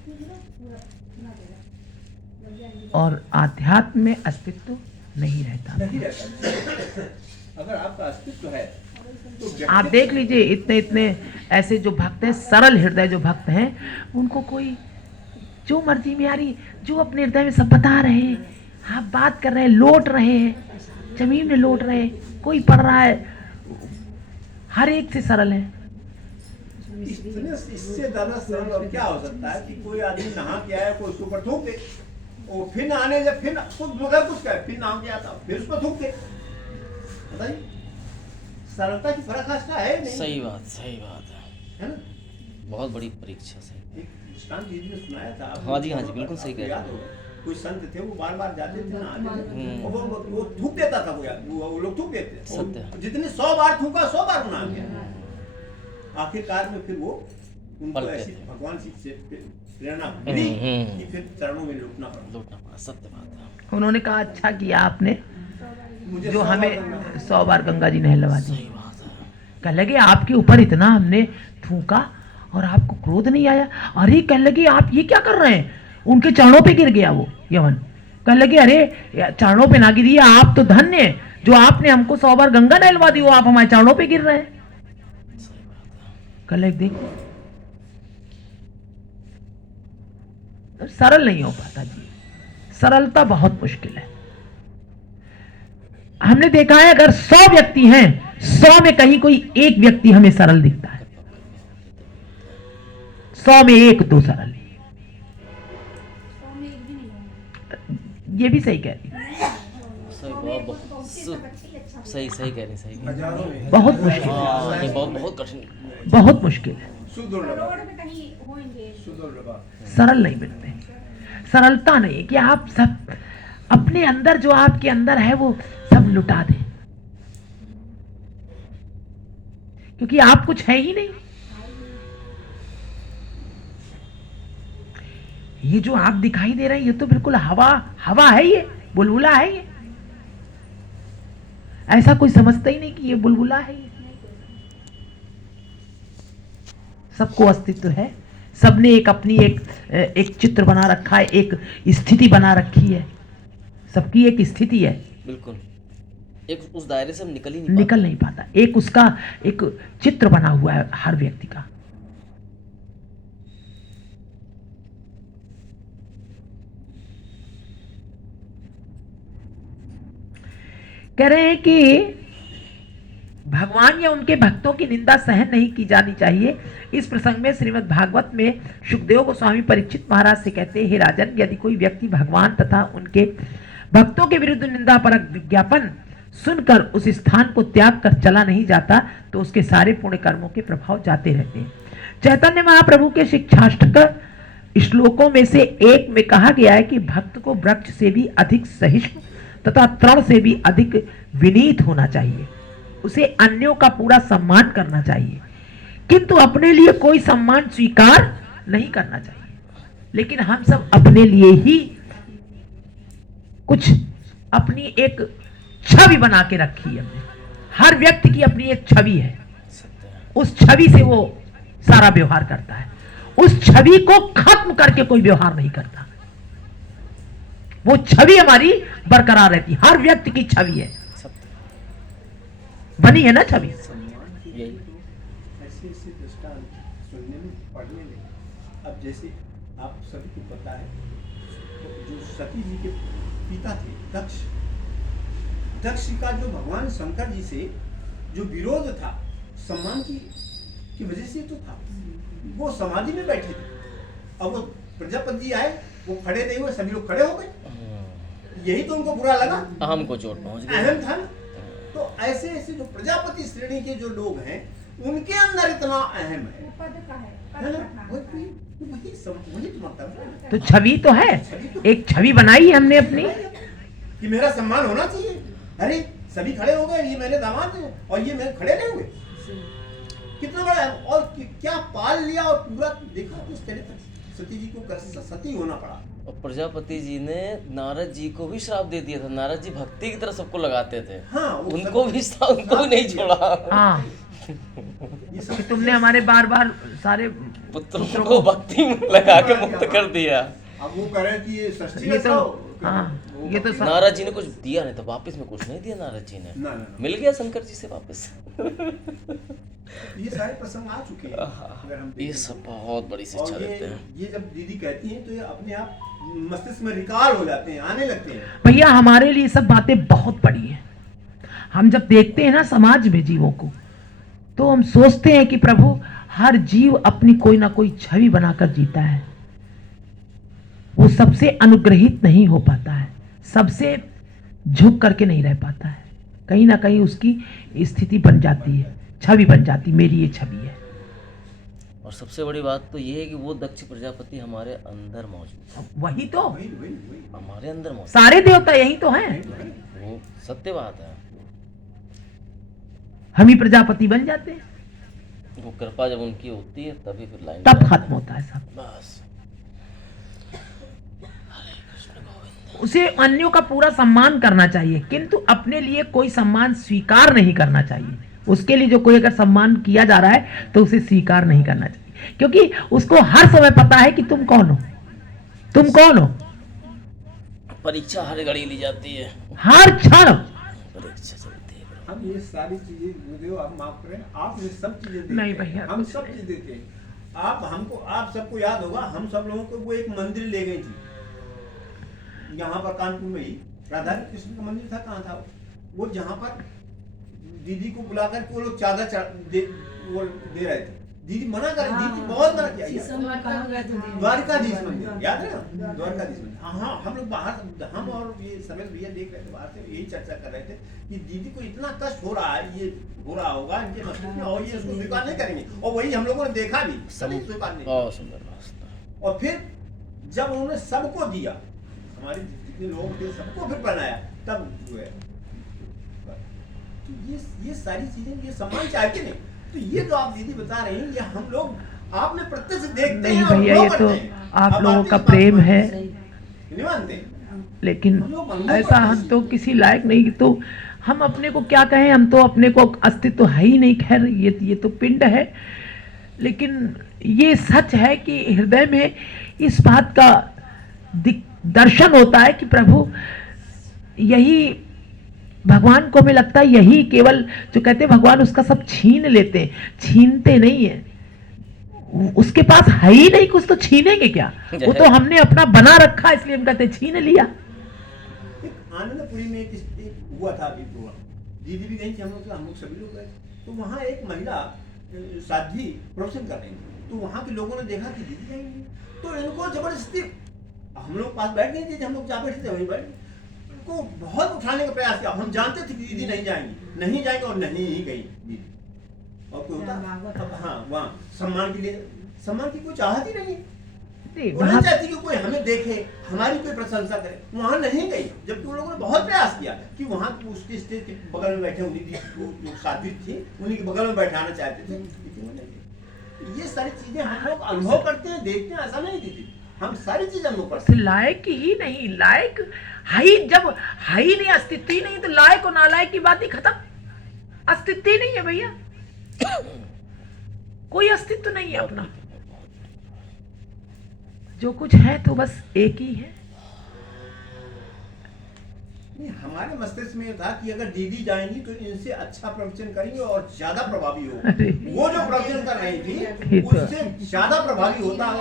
और आध्यात्म में अस्तित्व नहीं रहता। नहीं रहता। अगर आपका अस्तित्व है तो आप देख लीजिए, इतने इतने ऐसे जो भक्त हैं, सरल हृदय जो भक्त हैं, उनको कोई जो मर्जी में आ रही, जो अपने हृदय में सब बता रहे हैं, आप बात कर रहे हैं, लौट रहे हैं, जमीन में लौट रहे हैं, कोई पढ़ रहा है, हर एक से सरल है। इससे ज्यादा सरल और क्या हो सकता है कि कोई आदमी नहा के आया, कोई उसके ऊपर थूक दे, और फिर नहाने जब फिर कुछ मगर कुछ कहे, फिर नहा के आता, फिर उसको थूक दे। बताइए, सरलता की पराकाष्ठा है नहीं। सही बात है ना। बहुत बड़ी परीक्षा सही। एक दृष्टांत जी ने सुनाया था। हाँ जी, बिल्कुल सही कह रहे हैं। याद होगा, कोई संत थे, वो बार बार जाते थे नहाने, हम्म। और वो थूक देता था, वो लोग थूक देते थे। सत्य। और जितने 100 बार थूका, 100 बार नहा गया। आखिरकार में फिर वो उनको पलटे ऐसी थे। भगवान से प्रेरणा मिली हम्म। कि फिर चरणों में लुटना पड़ा। लौटना पड़ा, सत्य बात है। उन्होंने कहा अच्छा किया आपने मुझे जो 100 बार हमें गंगा- 100 बार गंगा जी नहलवा दी। सही बात है। कह लगे आपके ऊपर इतना हमने थूका और आपको क्रोध नहीं आया। अरे कह लगे आप ये क्या कर रहे हैं, उनके चरणों पे गिर गया वो यमन। कह लगे अरे चरणों पे ना गिरिए, आप तो धन्य हैं जो आपने हमको 100 बार गंगा नहलवा दी, वो आप हमारे चरणों पे गिर रहे हैं। सही बात है। कह लगे देखो, सरल नहीं हो पाता जी, सरलता बहुत मुश्किल है। हमने देखा है अगर 100 व्यक्ति हैं, 100 में कहीं कोई एक व्यक्ति हमें सरल दिखता है, 100 में एक दो सरल। ये भी सही कह रही है। सही सही कह रहे हैं, सही कह रहे हैं। हजारों में बहुत मुश्किल है, हाँ, ये बहुत बहुत कठिन। बहुत मुश्किल है, सुदुर्लभ। सरल नहीं मिलते। सरलता नहीं है कि आप सब अपने अंदर जो आपके अंदर है वो सब लुटा दें, क्योंकि आप कुछ है ही नहीं। ये जो आप दिखाई दे रहे हैं ये तो बिल्कुल हवा हवा है, ये बुलबुला है। ये ऐसा कोई समझता ही नहीं कि ये बुलबुला है। ये सबको अस्तित्व है, सबने एक अपनी एक चित्र बना रखा है, एक स्थिति बना रखी है, सबकी एक स्थिति है। बिल्कुल, एक उस दायरे से हम निकल ही नहीं पाता। एक उसका एक चित्र बना हुआ है हर व्यक्ति का। कह रहे हैं कि भगवान या उनके भक्तों की निंदा सहन नहीं की जानी चाहिए। इस प्रसंग में श्रीमद् भागवत में शुकदेव गोस्वामी परीक्षित महाराज से कहते हैं, हे राजन, यदि कोई व्यक्ति भगवान तथा उनके भक्तों के विरुद्ध निंदापरक विज्ञापन सुनकर उस स्थान को त्याग कर चला नहीं जाता तो उसके सारे पुण्य कर्मों के प्रभाव जाते रहते हैं। चैतन्य महाप्रभु के शिक्षाष्टक श्लोकों में से एक में कहा गया है कि भक्त को वृक्ष से भी अधिक सहिष्णु तथा तृण से भी अधिक विनीत होना चाहिए, उसे अन्यों का पूरा सम्मान करना चाहिए, किंतु अपने लिए कोई सम्मान स्वीकार नहीं करना चाहिए। लेकिन हम सब अपने लिए ही कुछ अपनी एक छवि बना के रखी है हमने। हर व्यक्ति की अपनी एक छवि है, उस छवि से वो सारा व्यवहार करता है। उस छवि को खत्म करके कोई व्यवहार नहीं करता, वो छवि हमारी बरकरार रहती। हर व्यक्ति की छवि है, बनी है ना छवि। यही ऐसे ऐसे दृष्टांत सुनने में, पढ़ने में। अब जैसे आप सभी को पता है, तो जो सती जी के पिता थे दक्ष, दक्ष का जो भगवान शंकर जी से जो विरोध था सम्मान की वजह से तो था, वो समाधि में बैठे थे। अब वो प्रजापति जी आए, वो खड़े नहीं हुए, सभी लोग खड़े हो गए। यही तो उनको बुरा लगा, अहम को चोट पहुंच गई। अहम था। तो ऐसे ऐसे जो प्रजापति श्रेणी के जो लोग हैं, उनके अंदर इतना अहम है ना? वही तो मतलब है। तो छवि तो है, एक छवि बनाई है हमने अपनी कि मेरा सम्मान होना चाहिए। अरे सभी खड़े हो गए, ये मेरे दामाद हैं और ये मैं खड़े नहीं हुए। कितना बड़ा है, और क्या पाल लिया और पूरा देखा उस चरित्र, सती जी को सती होना पड़ा। और प्रजापति जी ने नारद जी को भी श्राप दे दिया था। नारद जी भक्ति की तरह सबको लगाते थे। हाँ, वो उनको भी नहीं छोड़ा। हाँ ये कि सब तुमने हमारे बार बार सारे पुत्रों को भक्ति में लगा के मुक्त कर दिया। अब वो कह रहे हैं कि ये सृष्टि ये का तो वो- हाँ वो ये तो भक्ति- नारद जी ने कुछ दिया नहीं था, वापस में कुछ नहीं दिया नारद जी ने। ना, ना, ना। मिल गया शंकर जी से वापस। ये सारे प्रसंग आ चुके हैं अगर हम ये देखें सब तो। बहुत बड़ी शिक्षा और देते हैं। ये जब दीदी कहती हैं तो ये अपने आप मस्तिष्क में रिकॉल हो जाते हैं, आने लगते हैं। भैया हमारे लिए सब बातें बहुत बड़ी हैं। हम जब देखते हैं ना समाज में जीवों को, तो हम सोचते हैं कि प्रभु हर जीव अपनी कोई ना कोई छवि बनाकर जीता है। वो सबसे अनुग्रहित नहीं हो पाता है, सबसे झुक करके नहीं रह पाता है। कहीं ना कहीं उसकी स्थिति बन जाती है, छवि बन जाती, मेरी ये छवि है। और सबसे बड़ी बात तो ये है कि वो दक्ष प्रजापति हमारे अंदर मौजूद है। वही तो वही हमारे अंदर मौजूद सारे देवता यही तो हैं। है। वो सत्य बात है। हम ही प्रजापति बन जाते हैं, वो कृपा जब उनकी होती है तभी फिर लाइन तब जाती है। खत्म होता है सब। बस उसे अन्यों का पूरा सम्मान करना चाहिए, किंतु अपने लिए कोई सम्मान स्वीकार नहीं करना चाहिए। उसके लिए जो कोई अगर सम्मान किया जा रहा है तो उसे स्वीकार नहीं करना चाहिए, क्योंकि उसको हर समय पता है कि तुम कौन हो, तुम कौन हो। परीक्षा हर घड़ी ली जाती है। हर क्षण परीक्षा चलती है। हम ये सारी चीजें गुरुदेव आप माफ करें, आप ये सब चीजें देखते नहीं हैं। भैया, हम कुछ सब नहीं। चीज देते हैं। आप सबको याद होगा, हम सब लोगों को वो एक मंदिर ले गई थी यहाँ पर कानपुर में ही, राधा कृष्ण का मंदिर था। कहाँ था वो? जहाँ पर दीदी को बुलाकर के वो लोग चादर दे रहे थे। दीदी मना कर, दीदी बहुत मना किया। शीशम में कहाँ गए थे? द्वारकाधीश मंदिर याद है ना? द्वारकाधीश मंदिर। हाँ, हम लोग बाहर, हम और ये समेत भैया देख रहे थे बाहर से, यही चर्चा कर रहे थे कि दीदी को इतना कष्ट हो रहा है, ये हो रहा होगा इनके मस्तिष्क में, और ये उसको स्वीकार नहीं करेंगे। और वही हम लोगों ने देखा भी, सभी स्वीकार नहीं। बहुत सुंदर रास्ता। और फिर जब उन्होंने सबको दिया, हमारे जितने लोग थे सबको फिर बनाया, तब जो है तो ये सारी चीजें, ये सम्मान चाहते नहीं। तो ये जो आप दीदी बता रहे हैं, ये हम लोग आपने प्रत्यक्ष देखते नहीं हैं और भैया, वो ये तो करते हैं। आप लोगों आते का इस बात प्रेम को है, नहीं मानते। लेकिन हम लोग अनुभव ऐसा करते हैं। हम तो किसी लायक नहीं। तो हम अपने को क्या कहें, हम तो अपने को अस्तित्व है ही नहीं। खैर ये तो पिंड है, लेकिन ये सच है कि हृदय में इस बात का दर्शन होता है कि प्रभु यही भगवान को, हमें लगता है यही केवल जो कहते हैं भगवान उसका सब छीन लेते हैं, छीनते नहीं है। उसके पास है ही नहीं कुछ, तो छीनेंगे क्या? वो तो हमने अपना बना रखा, इसलिए हम कहते हैं छीन लिया। एक आनंदपुरी में एक हुआ था अभी प्रोग्राम, दीदी भी गई थी, हम लोग सभी लोग गए। तो वहाँ एक महिला साध्वी प्रवचन कर रही थी। तो वहाँ के लोगों ने देखा कि दीदी जाएंगी, तो इनको जबरदस्ती, हम लोग पास बैठ गए थे, हम लोग जा बैठे थे, वहीं बैठ उनको बहुत उठाने का प्रयास किया। हम जानते थे कि दीदी नहीं जाएंगे और नहीं ही गई दीदी। और कोई होता अब, हाँ, वहाँ सम्मान के लिए, सम्मान की कोई चाहत ही नहीं है। वो नहीं चाहती कि कोई हमें देखे, हमारी कोई प्रशंसा करे। वहां नहीं गई, जबकि उन लोगों ने बहुत प्रयास किया कि वहां उसके स्टेज के बगल में बैठे उन्हीं जो साथी थी, उन्हीं के बगल में बैठाना चाहते थे, लेकिन वो नहीं गई। ये सारी चीजें हम लोग अनुभव करते हैं, देखते हैं, ऐसा नहीं दीदी, हम सारी चीजें अनुभव करते हैं। लायक ही नहीं, लायक है ही, जब है ही नहीं, अस्तित्व ही नहीं, तो लायक और नालायक की बात ही खत्म। अस्तित्व ही नहीं है भैया, कोई अस्तित्व नहीं है अपना। जो कुछ है तो बस एक ही है। नहीं, हमारे मस्तिष्क में था कि अगर दीदी जाएंगी तो इनसे अच्छा प्रवचन करेंगे और ज्यादा प्रभावी हो। वो जो प्रवचन कर रही थी उससे ज्यादा प्रभावी होता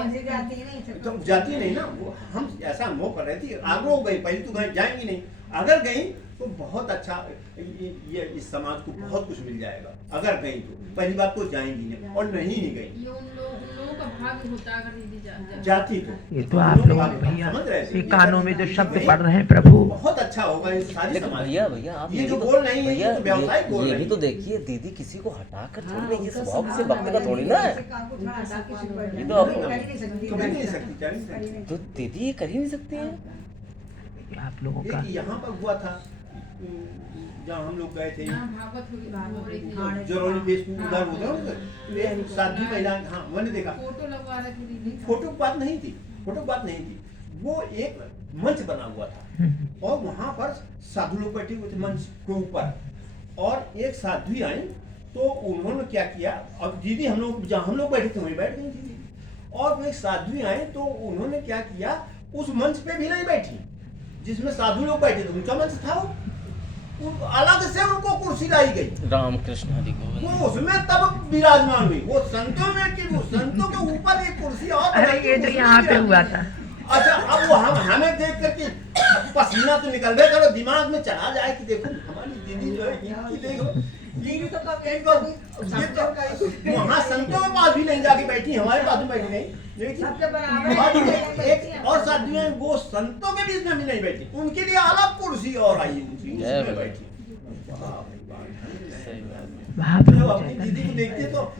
तो जाती नहीं ना। वो हम ऐसा अनुभव कर रहे थे, आग्रह हो गई, पहले तो जाएंगी नहीं, अगर गई तो बहुत अच्छा, ये इस समाज को बहुत कुछ मिल जाएगा। अगर गई तो पहली बात तो जाएंगी नहीं, और नहीं ही गई। ये उन लोगों का भाग्य होता है अगर दीदी जाती तो ये तो आप लोग भैया ये कानों में जो शब्द पढ़ रहे हैं प्रभु, बहुत अच्छा होगा इस सारी लेकिन समाज। भैया आप ये भी जो तो- बोल रही है, भैया, ये तो व्यावसायिक बोल ये रही भी है। तो देखिए, दीदी किसी को हटाकर थोड़ी ना, ये स्वभाव से भक्त का थोड़ी ना है। ये तो आप तो कर नहीं सकती, कर नहीं सकती। तो दीदी ये कर ही नहीं सकती है। आप लोगों का एक यहाँ पर हुआ था जहाँ हम लोग गए थे यहाँ भागवत हो रही थी, जरौली फेस उधर होता है एक साध्वी महिला, हाँ मैंने देखा फोटो लगवा रहे थे दीदी। फोटो की बात नहीं थी, फोटो की बात नहीं थी, वो एक मंच बना हुआ था और वहां पर साधु लोग बैठे हुए थे मंच के ऊपर, और एक साध्वी आई तो उन्होंने क्या किया, अब दीदी हम लोग बैठे थे वहीं बैठ गई थी दीदी, और वो एक साध्वी आई तो उन्होंने क्या किया, उस मंच पे भी नहीं बैठी जिसमें साधु लोग बैठे थे, ऊंचा मंच था वो, अलग से उनको कुर्सी लाई गई, रामकृष्ण हरि गोविंद, वो उसमें तब विराजमान हुई, वो संतों में कि वो संतों के ऊपर एक कुर्सी और अरे ये जो यहाँ पे हुआ था, अच्छा अब वो हमें देख करके पसीना तो निकल रहा करो, दिमाग में चला जाए कि देखो हमारी दीदी जो है इनकी देखो दीदी तो वहाँ संतों के पास भी नहीं जाके बैठी, हमारे पास में बैठी नहीं, लेकिन एक और साध्वी हैं वो संतों के बीच में भी नहीं बैठी, उनके लिए अलग कुर्सी और आई उसमें बैठी। जब अपनी दीदी को देखते तो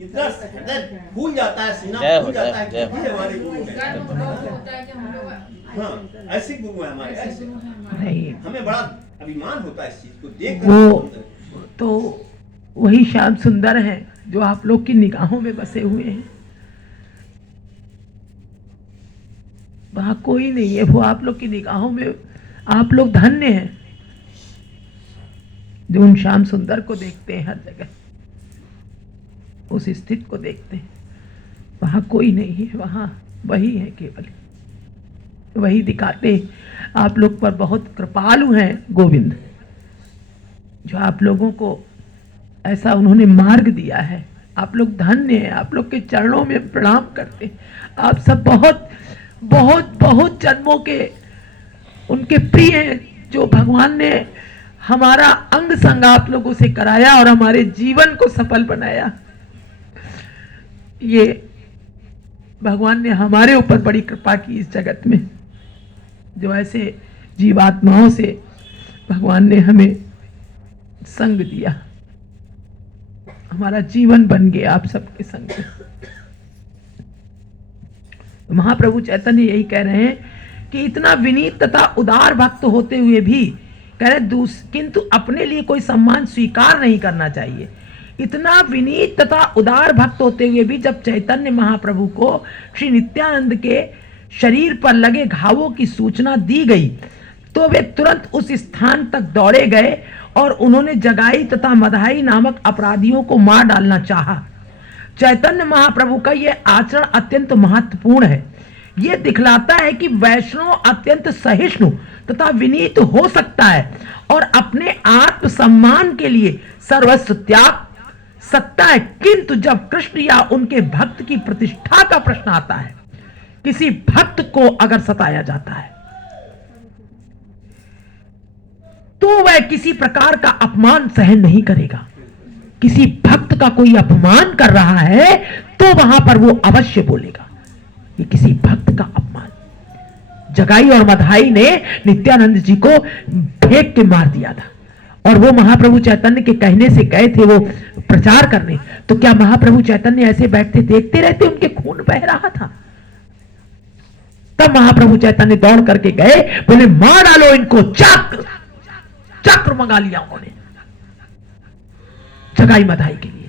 इतना हृदय फूल जाता है, सीना फूल जाता है कि ये हमारे गुरु हैं। हाँ ऐसे गुरु हैं हमारे, ऐसे नहीं हमें बड़ा अभिमान होता है इस चीज को देख वो कर। तो वही श्याम सुंदर है जो आप लोग की निगाहों में बसे हुए हैं, वहां कोई नहीं है, वो आप लोग की निगाहों में, आप लोग धन्य हैं जो उन श्याम सुंदर को देखते हैं हर जगह, उस स्थिति को देखते हैं, वहां कोई नहीं है, वहां वही है, केवल वही दिखाते। आप लोग पर बहुत कृपालु हैं गोविंद, जो आप लोगों को ऐसा उन्होंने मार्ग दिया है, आप लोग धन्य हैं, आप लोग के चरणों में प्रणाम करते हैं, आप सब बहुत बहुत बहुत जन्मों के उनके प्रिय हैं, जो भगवान ने हमारा अंग संग आप लोगों से कराया और हमारे जीवन को सफल बनाया। ये भगवान ने हमारे ऊपर बड़ी कृपा की इस जगत में, जो ऐसे जीवात्माओं से भगवान ने हमें संग दिया, हमारा जीवन बन गया आप सबके संग। महाप्रभु चैतन्य यही कह रहे हैं कि इतना विनीत तथा उदार भक्त होते हुए भी कह रहे किंतु अपने लिए कोई सम्मान स्वीकार नहीं करना चाहिए। इतना विनीत तथा उदार भक्त होते हुए भी जब चैतन्य महाप्रभु को श्री नित्यानंद के शरीर पर लगे घावों की सूचना दी गई तो वे तुरंत उस स्थान तक दौड़े गए और उन्होंने जगाई तथा मधाई नामक अपराधियों को मार डालना चाहा। चैतन्य महाप्रभु का यह आचरण अत्यंत महत्वपूर्ण है। यह दिखलाता है कि वैष्णव अत्यंत सहिष्णु तथा विनीत हो सकता है और अपने आत्मसम्मान के लिए सर्वस्व त्याग सकता है, किंतु जब कृष्ण या उनके भक्त की प्रतिष्ठा का प्रश्न आता है, किसी भक्त को अगर सताया जाता है तो वह किसी प्रकार का अपमान सहन नहीं करेगा। किसी भक्त का कोई अपमान कर रहा है तो वहां पर वो अवश्य बोलेगा, ये किसी भक्त का अपमान। जगाई और मधाई ने नित्यानंद जी को फेंक के मार दिया था और वो महाप्रभु चैतन्य के कहने से गए थे वो प्रचार करने, तो क्या महाप्रभु चैतन्य ऐसे बैठते देखते रहते, उनके खून बह रहा था। तब महाप्रभु चैतन्य दौड़ करके गए, बोले मार डालो इनको, चक्र मंगा लिया उन्होंने जगाई मधाई के लिए।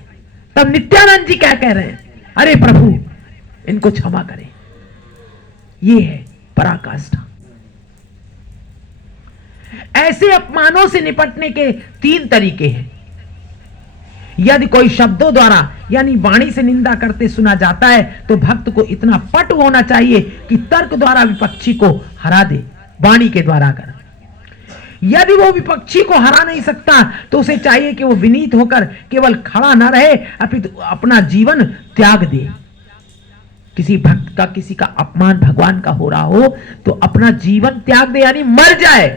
तब नित्यानंद जी क्या कह रहे हैं, अरे प्रभु इनको क्षमा करें। ये है पराकाष्ठा। ऐसे अपमानों से निपटने के 3 तरीके हैं। यदि कोई शब्दों द्वारा यानी वाणी से निंदा करते सुना जाता है तो भक्त को इतना पटु होना चाहिए कि तर्क द्वारा विपक्षी को हरा दे, वाणी के द्वारा कर। यदि वो विपक्षी को हरा नहीं सकता तो उसे चाहिए कि वो विनीत होकर केवल खड़ा न रहे अपितु अपना जीवन त्याग दे। किसी भक्त का किसी का अपमान भगवान का हो रहा हो तो अपना जीवन त्याग दे, यानी मर जाए।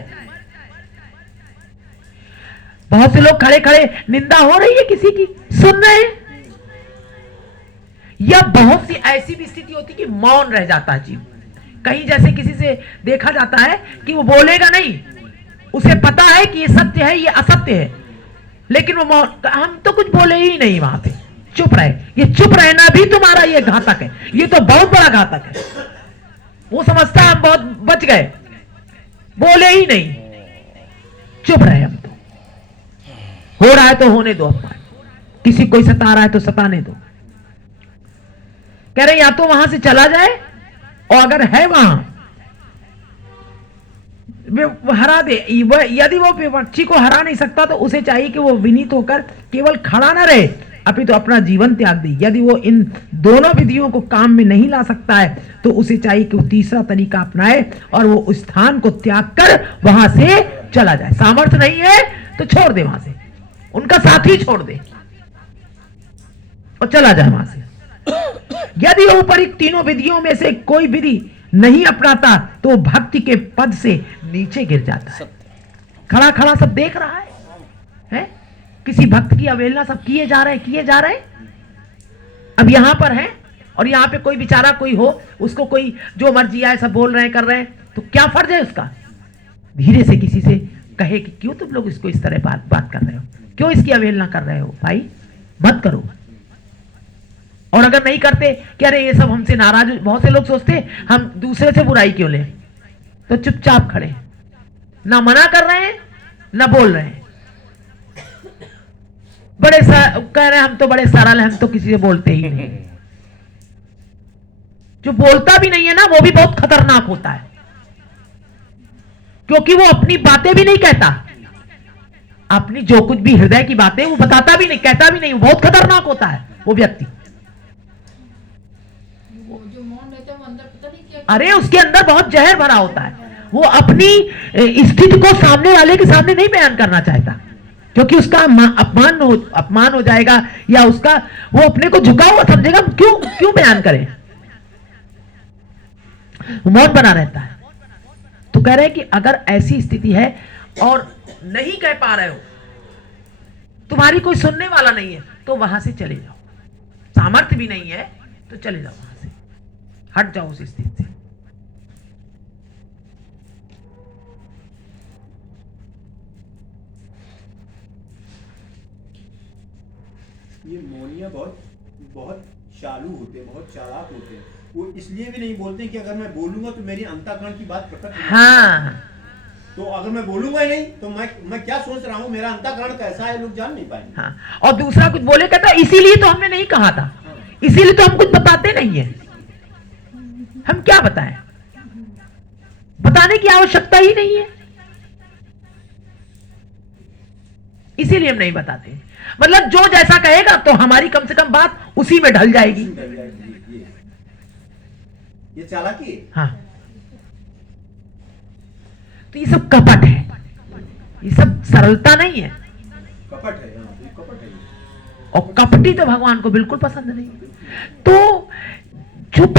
बहुत से लोग खड़े खड़े निंदा हो रही है किसी की, सुन रहे हैं, या बहुत सी ऐसी भी स्थिति होती कि मौन रह जाता है जीव। कहीं जैसे किसी से देखा जाता है कि वो बोलेगा नहीं, उसे पता है कि ये सत्य है ये असत्य है, लेकिन वो मौन, हम तो कुछ बोले ही नहीं, वहां पे चुप रहे। ये चुप रहना भी तुम्हारा ये घातक है, ये तो बहुत बड़ा घातक है। वो समझता है हम बहुत बच गए, बोले ही नहीं। चुप रहे हम तो, हो रहा है तो होने दो, किसी कोई सता रहा है तो सताने दो। कह रहे या तो वहां से चला जाए, और अगर है वहां हरा दे। यदि वो विपक्षी को हरा नहीं सकता तो उसे चाहिए कि वो विनीत होकर केवल खड़ा ना रहे, अभी तो अपना जीवन त्याग दे। यदि वो इन दोनों विधियों को काम में नहीं ला सकता है तो उसे चाहिए कि वो तीसरा तरीका अपनाए और वो उस स्थान को त्याग कर वहां से चला जाए। सामर्थ्य नहीं है तो छोड़ दे, वहां से उनका साथी छोड़ दे और चला जाए वहां से। यदि वो ऊपर तीनों विधियों में से कोई विधि नहीं अपनाता तो भक्ति के पद से नीचे गिर जाता है। खड़ा खड़ा सब देख रहा है? किसी भक्त की अवहेलना सब किए जा रहे हैं। अब यहां पर है और यहां पे कोई बेचारा कोई हो, उसको कोई जो मर्जी आए सब बोल रहे हैं कर रहे हैं, तो क्या फर्ज है उसका? धीरे से किसी से कहे कि क्यों तुम लोग इसको इस तरह बात कर रहे हो, क्यों इसकी अवहेलना कर रहे हो? भाई मत करो। और अगर नहीं करते कि अरे ये सब हमसे नाराज, बहुत से लोग सोचते हम दूसरे से बुराई क्यों लें, तो चुपचाप खड़े, ना मना कर रहे हैं ना बोल रहे हैं। कह रहे हैं हम तो बड़े सरल हैं, हम तो किसी से बोलते ही नहीं। जो बोलता भी नहीं है ना वो भी बहुत खतरनाक होता है, क्योंकि वो अपनी बातें भी नहीं कहता, अपनी जो कुछ भी हृदय की बातें वो बताता भी नहीं, कहता भी नहीं। वो बहुत खतरनाक होता है वो व्यक्ति। जो मौन रहता है वो अंदर पता नहीं क्या, अरे उसके अंदर बहुत जहर भरा होता है। वो अपनी स्थिति को सामने वाले के सामने नहीं बयान करना चाहता, क्योंकि उसका अपमान हो जाएगा, या उसका वो अपने को झुका हुआ समझेगा। क्यों बयान करे? मौन बना रहता है। तो कह रहे हैं कि अगर ऐसी स्थिति है और नहीं कह पा रहे हो, तुम्हारी कोई सुनने वाला नहीं है, तो वहां से चले जाओ। सामर्थ्य भी नहीं है तो चले जाओ, वहां से हट जाओ उस स्थिति से। ये मौनिया बहुत चालू होते हैं, बहुत चालाक होते हैं। वो इसलिए भी नहीं बोलते कि अगर मैं बोलूंगा तो मेरी अंतःकरण की बात प्रकट नहीं। हाँ, तो अगर मैं बोलूंगा ही नहीं तो मैं क्या सोच रहा हूँ, मेरा अंतःकरण कैसा है, लोग जान नहीं पाएंगे। हाँ। और दूसरा कुछ बोले कहता इसीलिए तो हमने नहीं कहा था, इसीलिए तो हम कुछ बताते नहीं है। हम क्या बताएं? बताने की आवश्यकता ही नहीं है, इसीलिए हम नहीं बताते। मतलब जो जैसा कहेगा तो हमारी कम से कम बात उसी में ढल जाएगी। ये चालाकी है। हाँ, तो ये सब कपट है, ये सब सरलता नहीं है। कपट है, ये कपट है। और कपटी तो भगवान को बिल्कुल पसंद नहीं। तो चुप,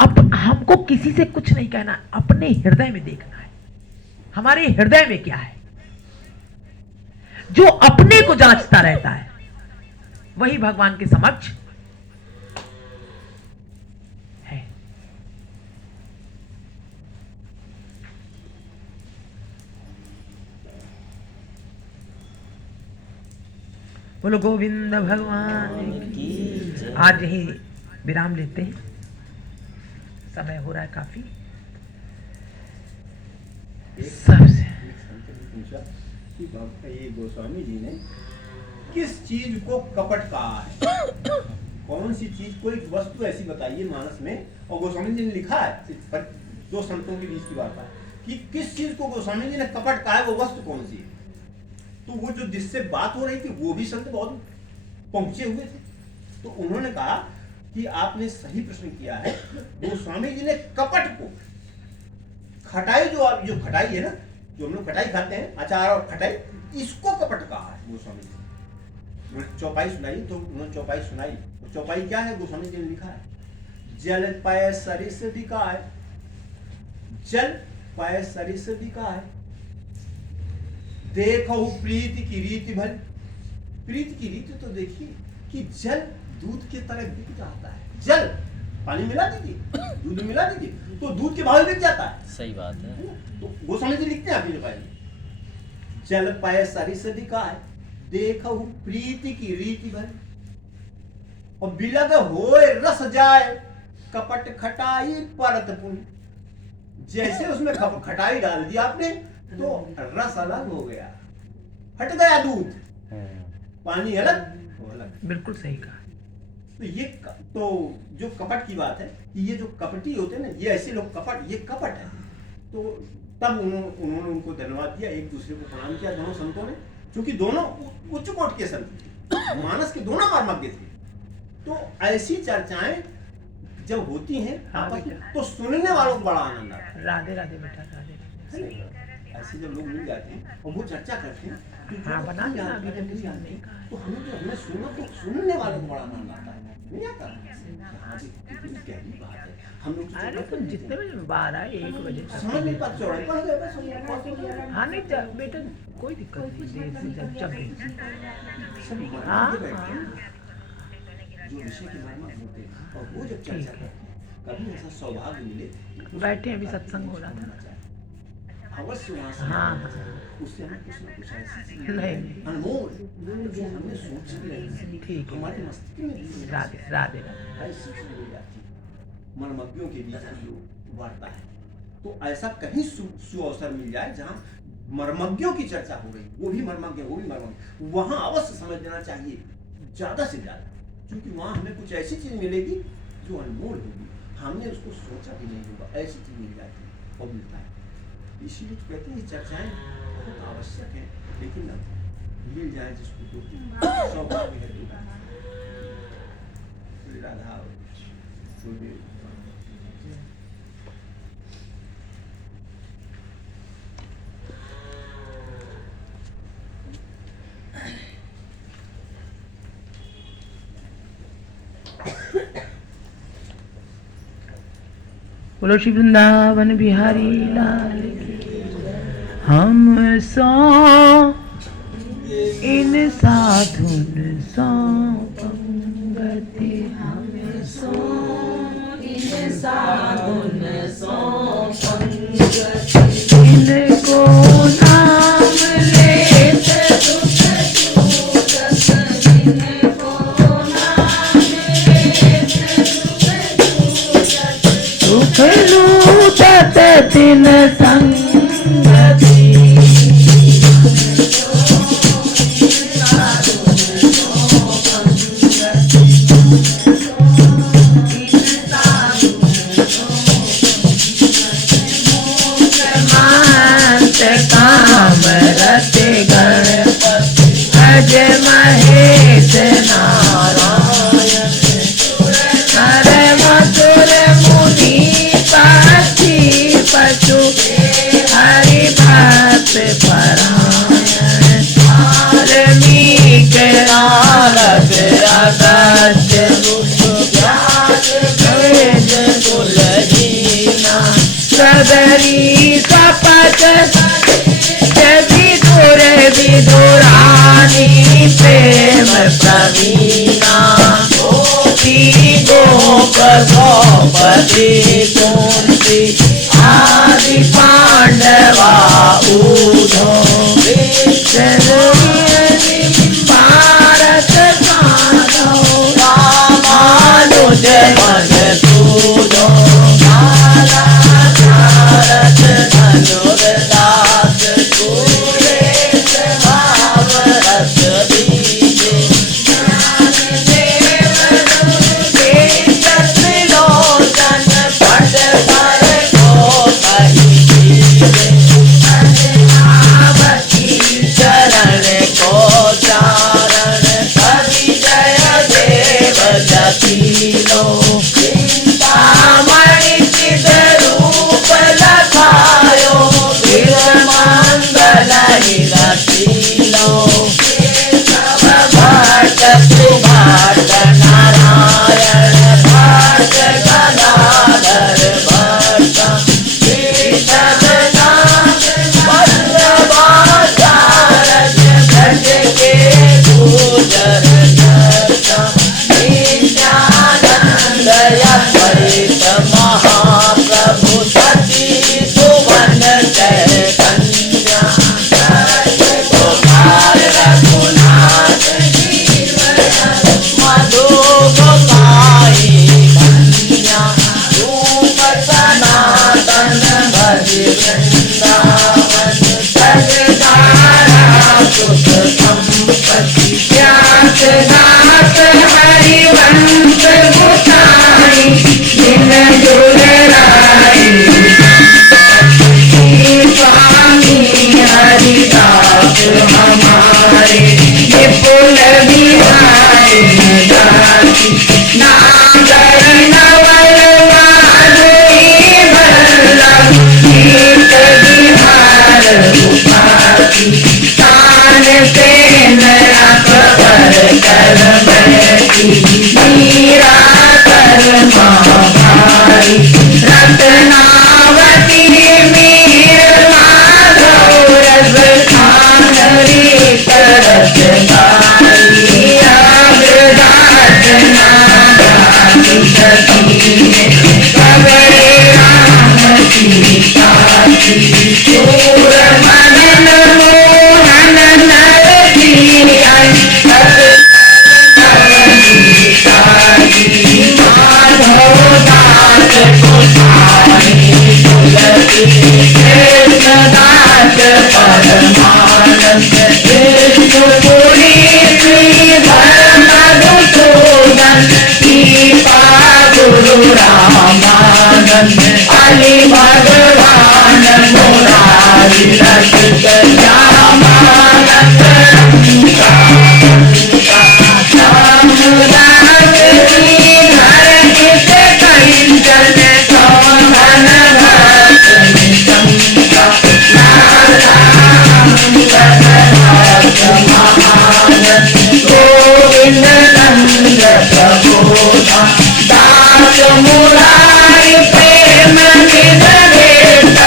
अब हमको किसी से कुछ नहीं कहना, अपने हृदय में देखना है हमारे हृदय में क्या है। जो अपने को जांचता रहता है वही भगवान के समक्ष है। बोलो गोविंद भगवान की। आज यही विराम लेते हैं, समय हो रहा है काफी। सबसे पूछा कि ये गोस्वामी जी ने किस चीज को कपट कहा है? कौन सी चीज, कोई वस्तु ऐसी बताइए मानस में। और गोस्वामी जी ने लिखा है, दो संतों के बीच की बात है कि किस चीज को गोस्वामी जी ने कपट कहा है, वो वस्तु कौन सी है। तो वो जो जिससे बात हो रही थी वो भी संत बहुत पहुंचे हुए थे, तो उन्होंने कहा कि आपने सही प्रश्न किया है। गोस्वामी जी ने कपट को, खटाई जो खटाई है ना, जो हम लोग खटाई खाते हैं, अचार और खटाई, इसको कपट कहा है गोस्वामी जी। चौपाई सुनाई तो उन्होंने चौपाई सुनाई। और चौपाई क्या है? गोस्वामी जी ने लिखा है, जल पाए सरिस दिखाए, जल पाए सरिस दिखाए, देखो प्रीति की रीति भल। प्रीति की रीति तो देखिए कि जल दूध की तरह बिक जाता है। जल पानी मिला दीजिए, दूध मिला दीजिए तो दूध के भाव बिक जाता है। सही बात है। तो गोस्वामी जी लिखते हैं आपकी पाई, जल पाए सरिस दिखाए, देखो प्रीति की रीति भल, और बिलग होए रस जाए, कपट खटाई परत पुन। जैसे उसमें खटाई डाल दी आपने तो रस अलग हो गया, हट गया दूध, पानी अलग वो अलग। बिल्कुल सही कहा। तो ये तो जो कपट की बात है कि ये जो कपटी होते हैं ना, ये ऐसे लोग कपट, ये कपट है। तो तब उन्होंने उनको धन्यवाद दिया, एक दूसरे को प्रणाम किया दोनों संतों ने, क्योंकि दोनों उच्च कोटि के संत थे, मानस के दोनों मर्मज्ञ थे। तो ऐसी चर्चाएं जब होती हैं आपस में, तो सुनने वालों को बड़ा आनंद आता है। राधे राधे बेटा, राधे राधे। ऐसे जब लोग मिल जाते हैं और वो चर्चा करते हैं, तो हाँ, बना देना, अभी तो तक याद नहीं कहा। तो हमें जो हमने सुना, तो सुनने वालों को बड़ा आनंद आता है, नहीं आता? हाँ जी, कितनी गहरी बात है। हम लोग तो अरे तुम जितने बजे 12 1 बजे समझ नहीं पाते, चौड़ाई पड़ गए बस, हम लोग बात हो गई। हाँ नहीं बेटा, कोई दिक्कत नहीं, देर से जब भी। सब हाँ, मर्मज्ञ बैठते हैं, जो विषय के मर्मज्ञ होते हैं, और वो जब चर्चा करते हैं, कभी ऐसा सौभाग्य मिले, बैठे अभी सत्संग हो रहा था। अवश्य वहाँ से हाँ। उससे हमें कुछ ना कुछ ऐसी चीज़ नहीं। अनमोल जो हमने सोच भी नहीं, ठीक है। हमारे मस्तिष्क में भी राधे राधे राधे। ऐसी चीज हो जाती है। मर्मज्ञों के बीच में जो वार्ता है, तो ऐसा कहीं सुअवसर मिल जाए जहाँ मर्मज्ञों की चर्चा हो रही, वो भी मर्मज्ञ, वो भी मर्मज्ञ, वहाँ अवश्य समझ लेना चाहिए ज्यादा से ज्यादा, क्योंकि वहाँ हमें कुछ ऐसी चीज मिलेगी जो अनमोल होगी, हमने उसको सोचा भी नहीं होगा, ऐसी चीज मिल जाती है और मिलता है। इसीलिए तो कहते हैं चर्चाएं बहुत आवश्यक है, लेकिन अब मिल जाए जिसको तो सौभाग्य है। राधा और सूर्यदेव बोलो श्री वृंदावन बिहारी लाल की। हम सो इन साधुन सो पंगति, हम सो इन साधुन सो पंगति, इनको नाम लेते दुख छूटत, इनको नाम लेते दुख लूटत तिन संगति। काम रते गणपति, अज महेश नारायण, हरे मधुर मुनि पार्थी पशु, हरि भक्त परायण, धार्मिक नारद अगस्त्य, व्यास वेद कुलहीना, सदरी कपट विदुर विदुरानी, प्रेम प्रवीणा, गोपी गोप गोपति कुंती, आदि पांडवा ऊधो, भारत माधव, रामानुज मन सूदो, काला भारत धनुर्दास, सुरेश भाव रस दीजे, लोचन पट पर को कही, चरण सुख संपत्ति व्यास दास हरिवंश गोसाई दिन दुलराई स्वामी हरिदास हमारे विपुल बिहारी दासी नागर नवल माधुरी वल्लभ गीत बिहार उपासी तान से नरक पर कर बैठी मीरा कर भाई रत्नावती मीर माधव रस खान रे तरस गाई अग्रदास नारायण सती कबरे राम सीता सूर मदन मोहन नरसिंह माधव दास गोसाई तुलसी कृष्ण दास परमानंद विष्णुपुरी श्रीधर मधुसूदन दीपा गुरु रामानंद अली भगवान मुरारी रसिक श्यामानंद रामदास श्रीधर किस कंचन सौधन भक्त शंका गोविंद नंद प्रबोधा दास मुरारी प्रेम निवेद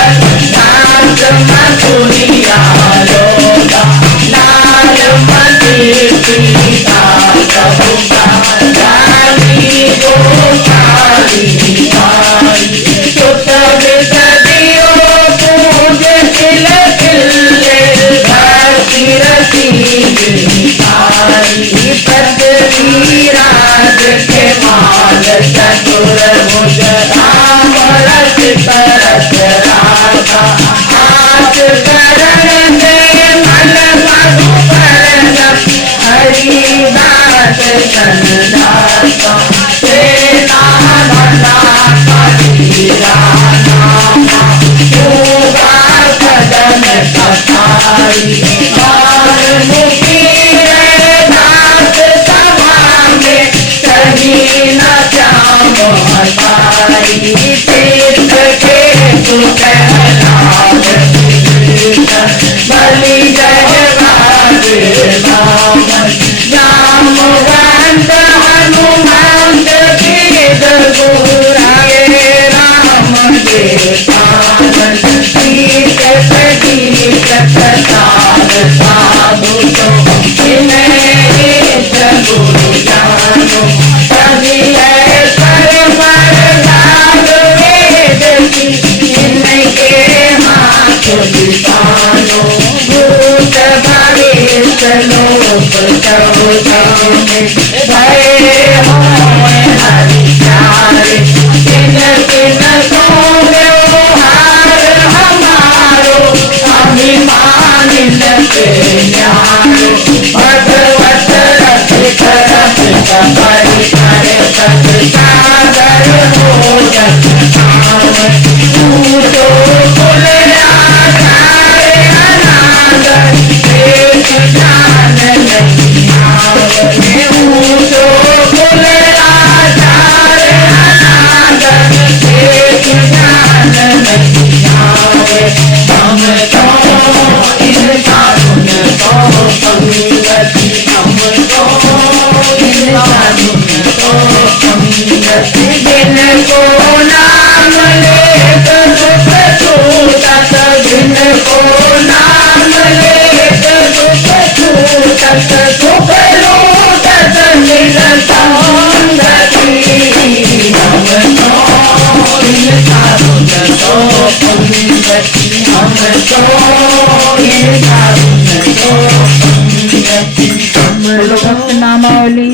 दास मधुरिया लोगा लाल मती सीता सबका जानी गोसाई सुत विसदियो पूज तिल तिल्ले धरती रसी पृथ्वीराज के माल चतुर्भुज राम रस करत राधा हाथ करण से मल मधुकरण हरिदास चंदासा सेना भला कबीरा नामा पूगा सदन कथाई मुखी दास सभा में कहीं न श्याम हटाई तीर्थ के सुखलाभ बलि जय बाजे राम जामवंत हनुमंत वेद गुराए राम देवानंद सीत प्रतीत प्रसाद साधु तो गुरु जानो सभी ऐश्वर मरदाद वेद इनके हाथ दिखानो भूत भविष्य लोक चौदह में भय होए हरिचारे किन किन सो व्यवहार हमारो अभिमान पे न्यारो भगवत रसिक रसिक परि करे सत सागर हो रस तो कुल आधार अनादर एक जान नहीं आवने तो कुल आधार अनादर एक जान नहीं आवे हम तो इन कारुण तो संगति हम तो इन कारुण तो संगति दिन को नाम लेत सुख छूटत दिन को नाम लेत सुख छूटत सुख लूटत निज संगति हम तो इन कारुण तो संगति हम तो इन कारुण तो संगति हम लोग नामौली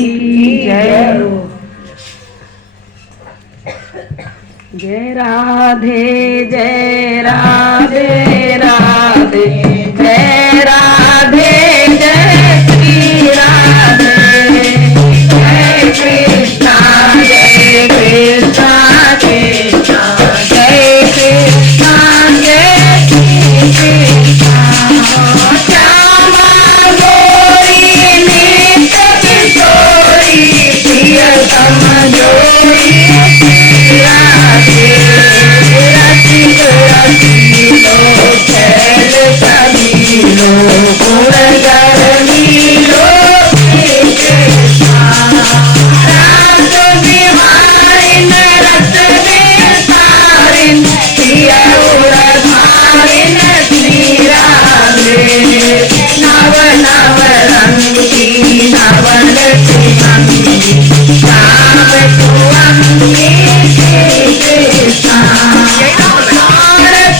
जय जय राधे जय राधे राधे जय राधे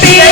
पिया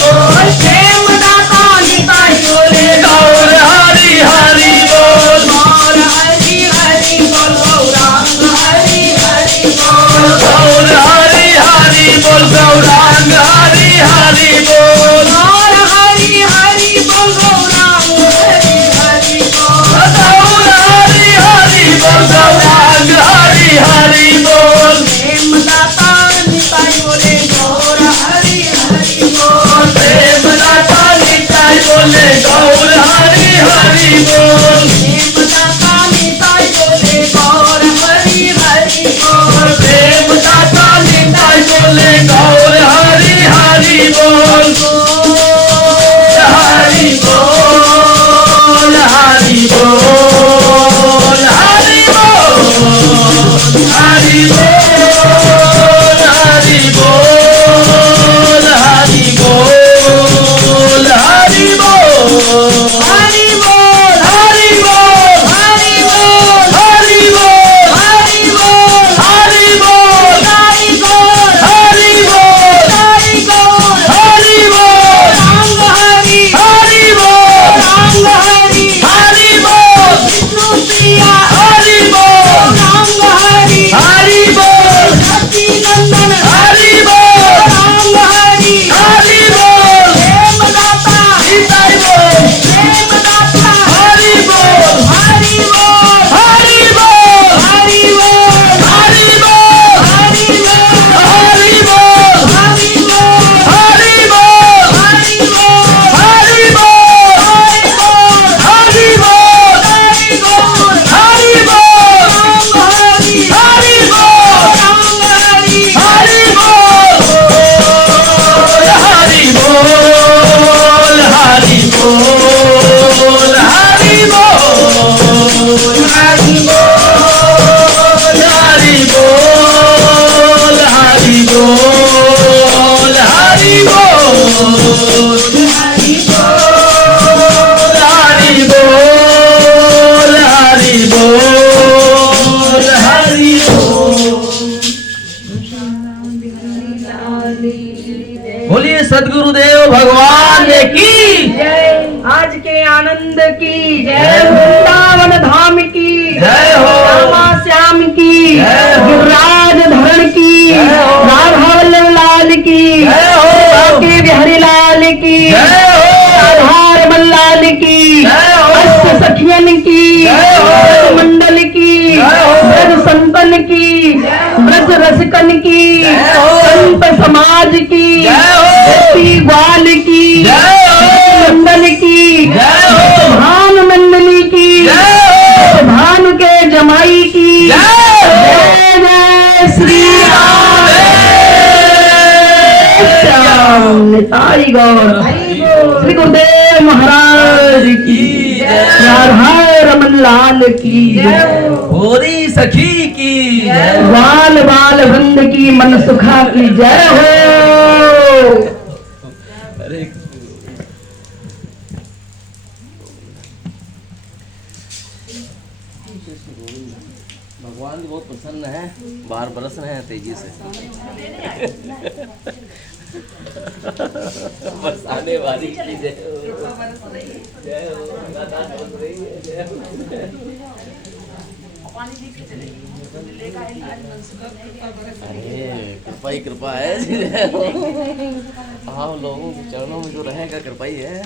बोल प्रेम दाता निताई बोले गौर हरि हरि बोल गौर हरि हरि बोल गौरांग हरि हरि बोल गौर हरि हरि बोल गौरांग हरि हरि बोल गौर हरि हरि बोल गौरांग हरि हरि बोल गौर हरि हरि बोल गौरांग हरि हरि बोल प्रेम दाता निताई बोले गौर हरि हरि बोल प्रेम दाता निताई बोले गौर हरि हरि बोल प्रेम दाता निताई बोले गौर हरि हरि बोल प्रेम दाता निताई बोले गौर हरि हरि बोल हरि बोल हरि बोल हरि बोल हरि बोल हरि बोल हरि बोल हरि बोल हरि बोल हरि बोल हरि बोल हरि बोल हरि बोल हरि बोल हरि बोल हरि बोल हरि बोल हरि बोल राम हरि हरि बोल राम हरि हरि बोल विष्णु प्रिया हरि बोल राम हरि हरि बोल सती नंदन हरि बोल राम हरि हरि बोल प्रेम दाता निताई बोल प्रेम दाता हरि बोल हरि बोल हरि बोल हरि बोल हरि बोल हरि बोल हरि बोल हरि बोल हरि बोल हरि बोल हरि बोल हरि बोल हरि बोल हरि बोल राम हरि हरि बोल राम हरि हरि बोल हरि बोल हरि बोल हरि बोल हरि बोल हरि बोल हरि बोल हरि बोल हरि बोल हरि बोल हरि बोल हरि बोलिए सदगुरुदेव भगवान की जय। आज के आनंद की जय, वृंदावन धाम की जय हो, रामा श्याम की जय हो, गिरिराज धरण की जय हो, राधा लाल की जय हो, के बिहारी लाल की जय हो, आधार मल्लाल की जय हो, अष्ट सखियन की जय हो, मंडल की जय हो, ब्रज संतन की ब्रज रसिकन की संत समाज की गोपी ग्वाल की मंडल की भान मंडली की भानु के जमाई की जय जय श्री राम निताई गौर श्री गुरुदेव महाराज की राधा रमन लाल की होरी सखी की बाल बाल वृंद की मन सुखा की जय हो। भगवान जी बहुत प्रसन्न है, बाहर बरस रहे हैं तेजी से। बस आने वाली की जय हो, जय हो, लगातार बरस रही है, जय हो। अरे कृपा ही कृपा है, जय हो। आप लोगों के चरणों में जो रहेगा कृपा ही है।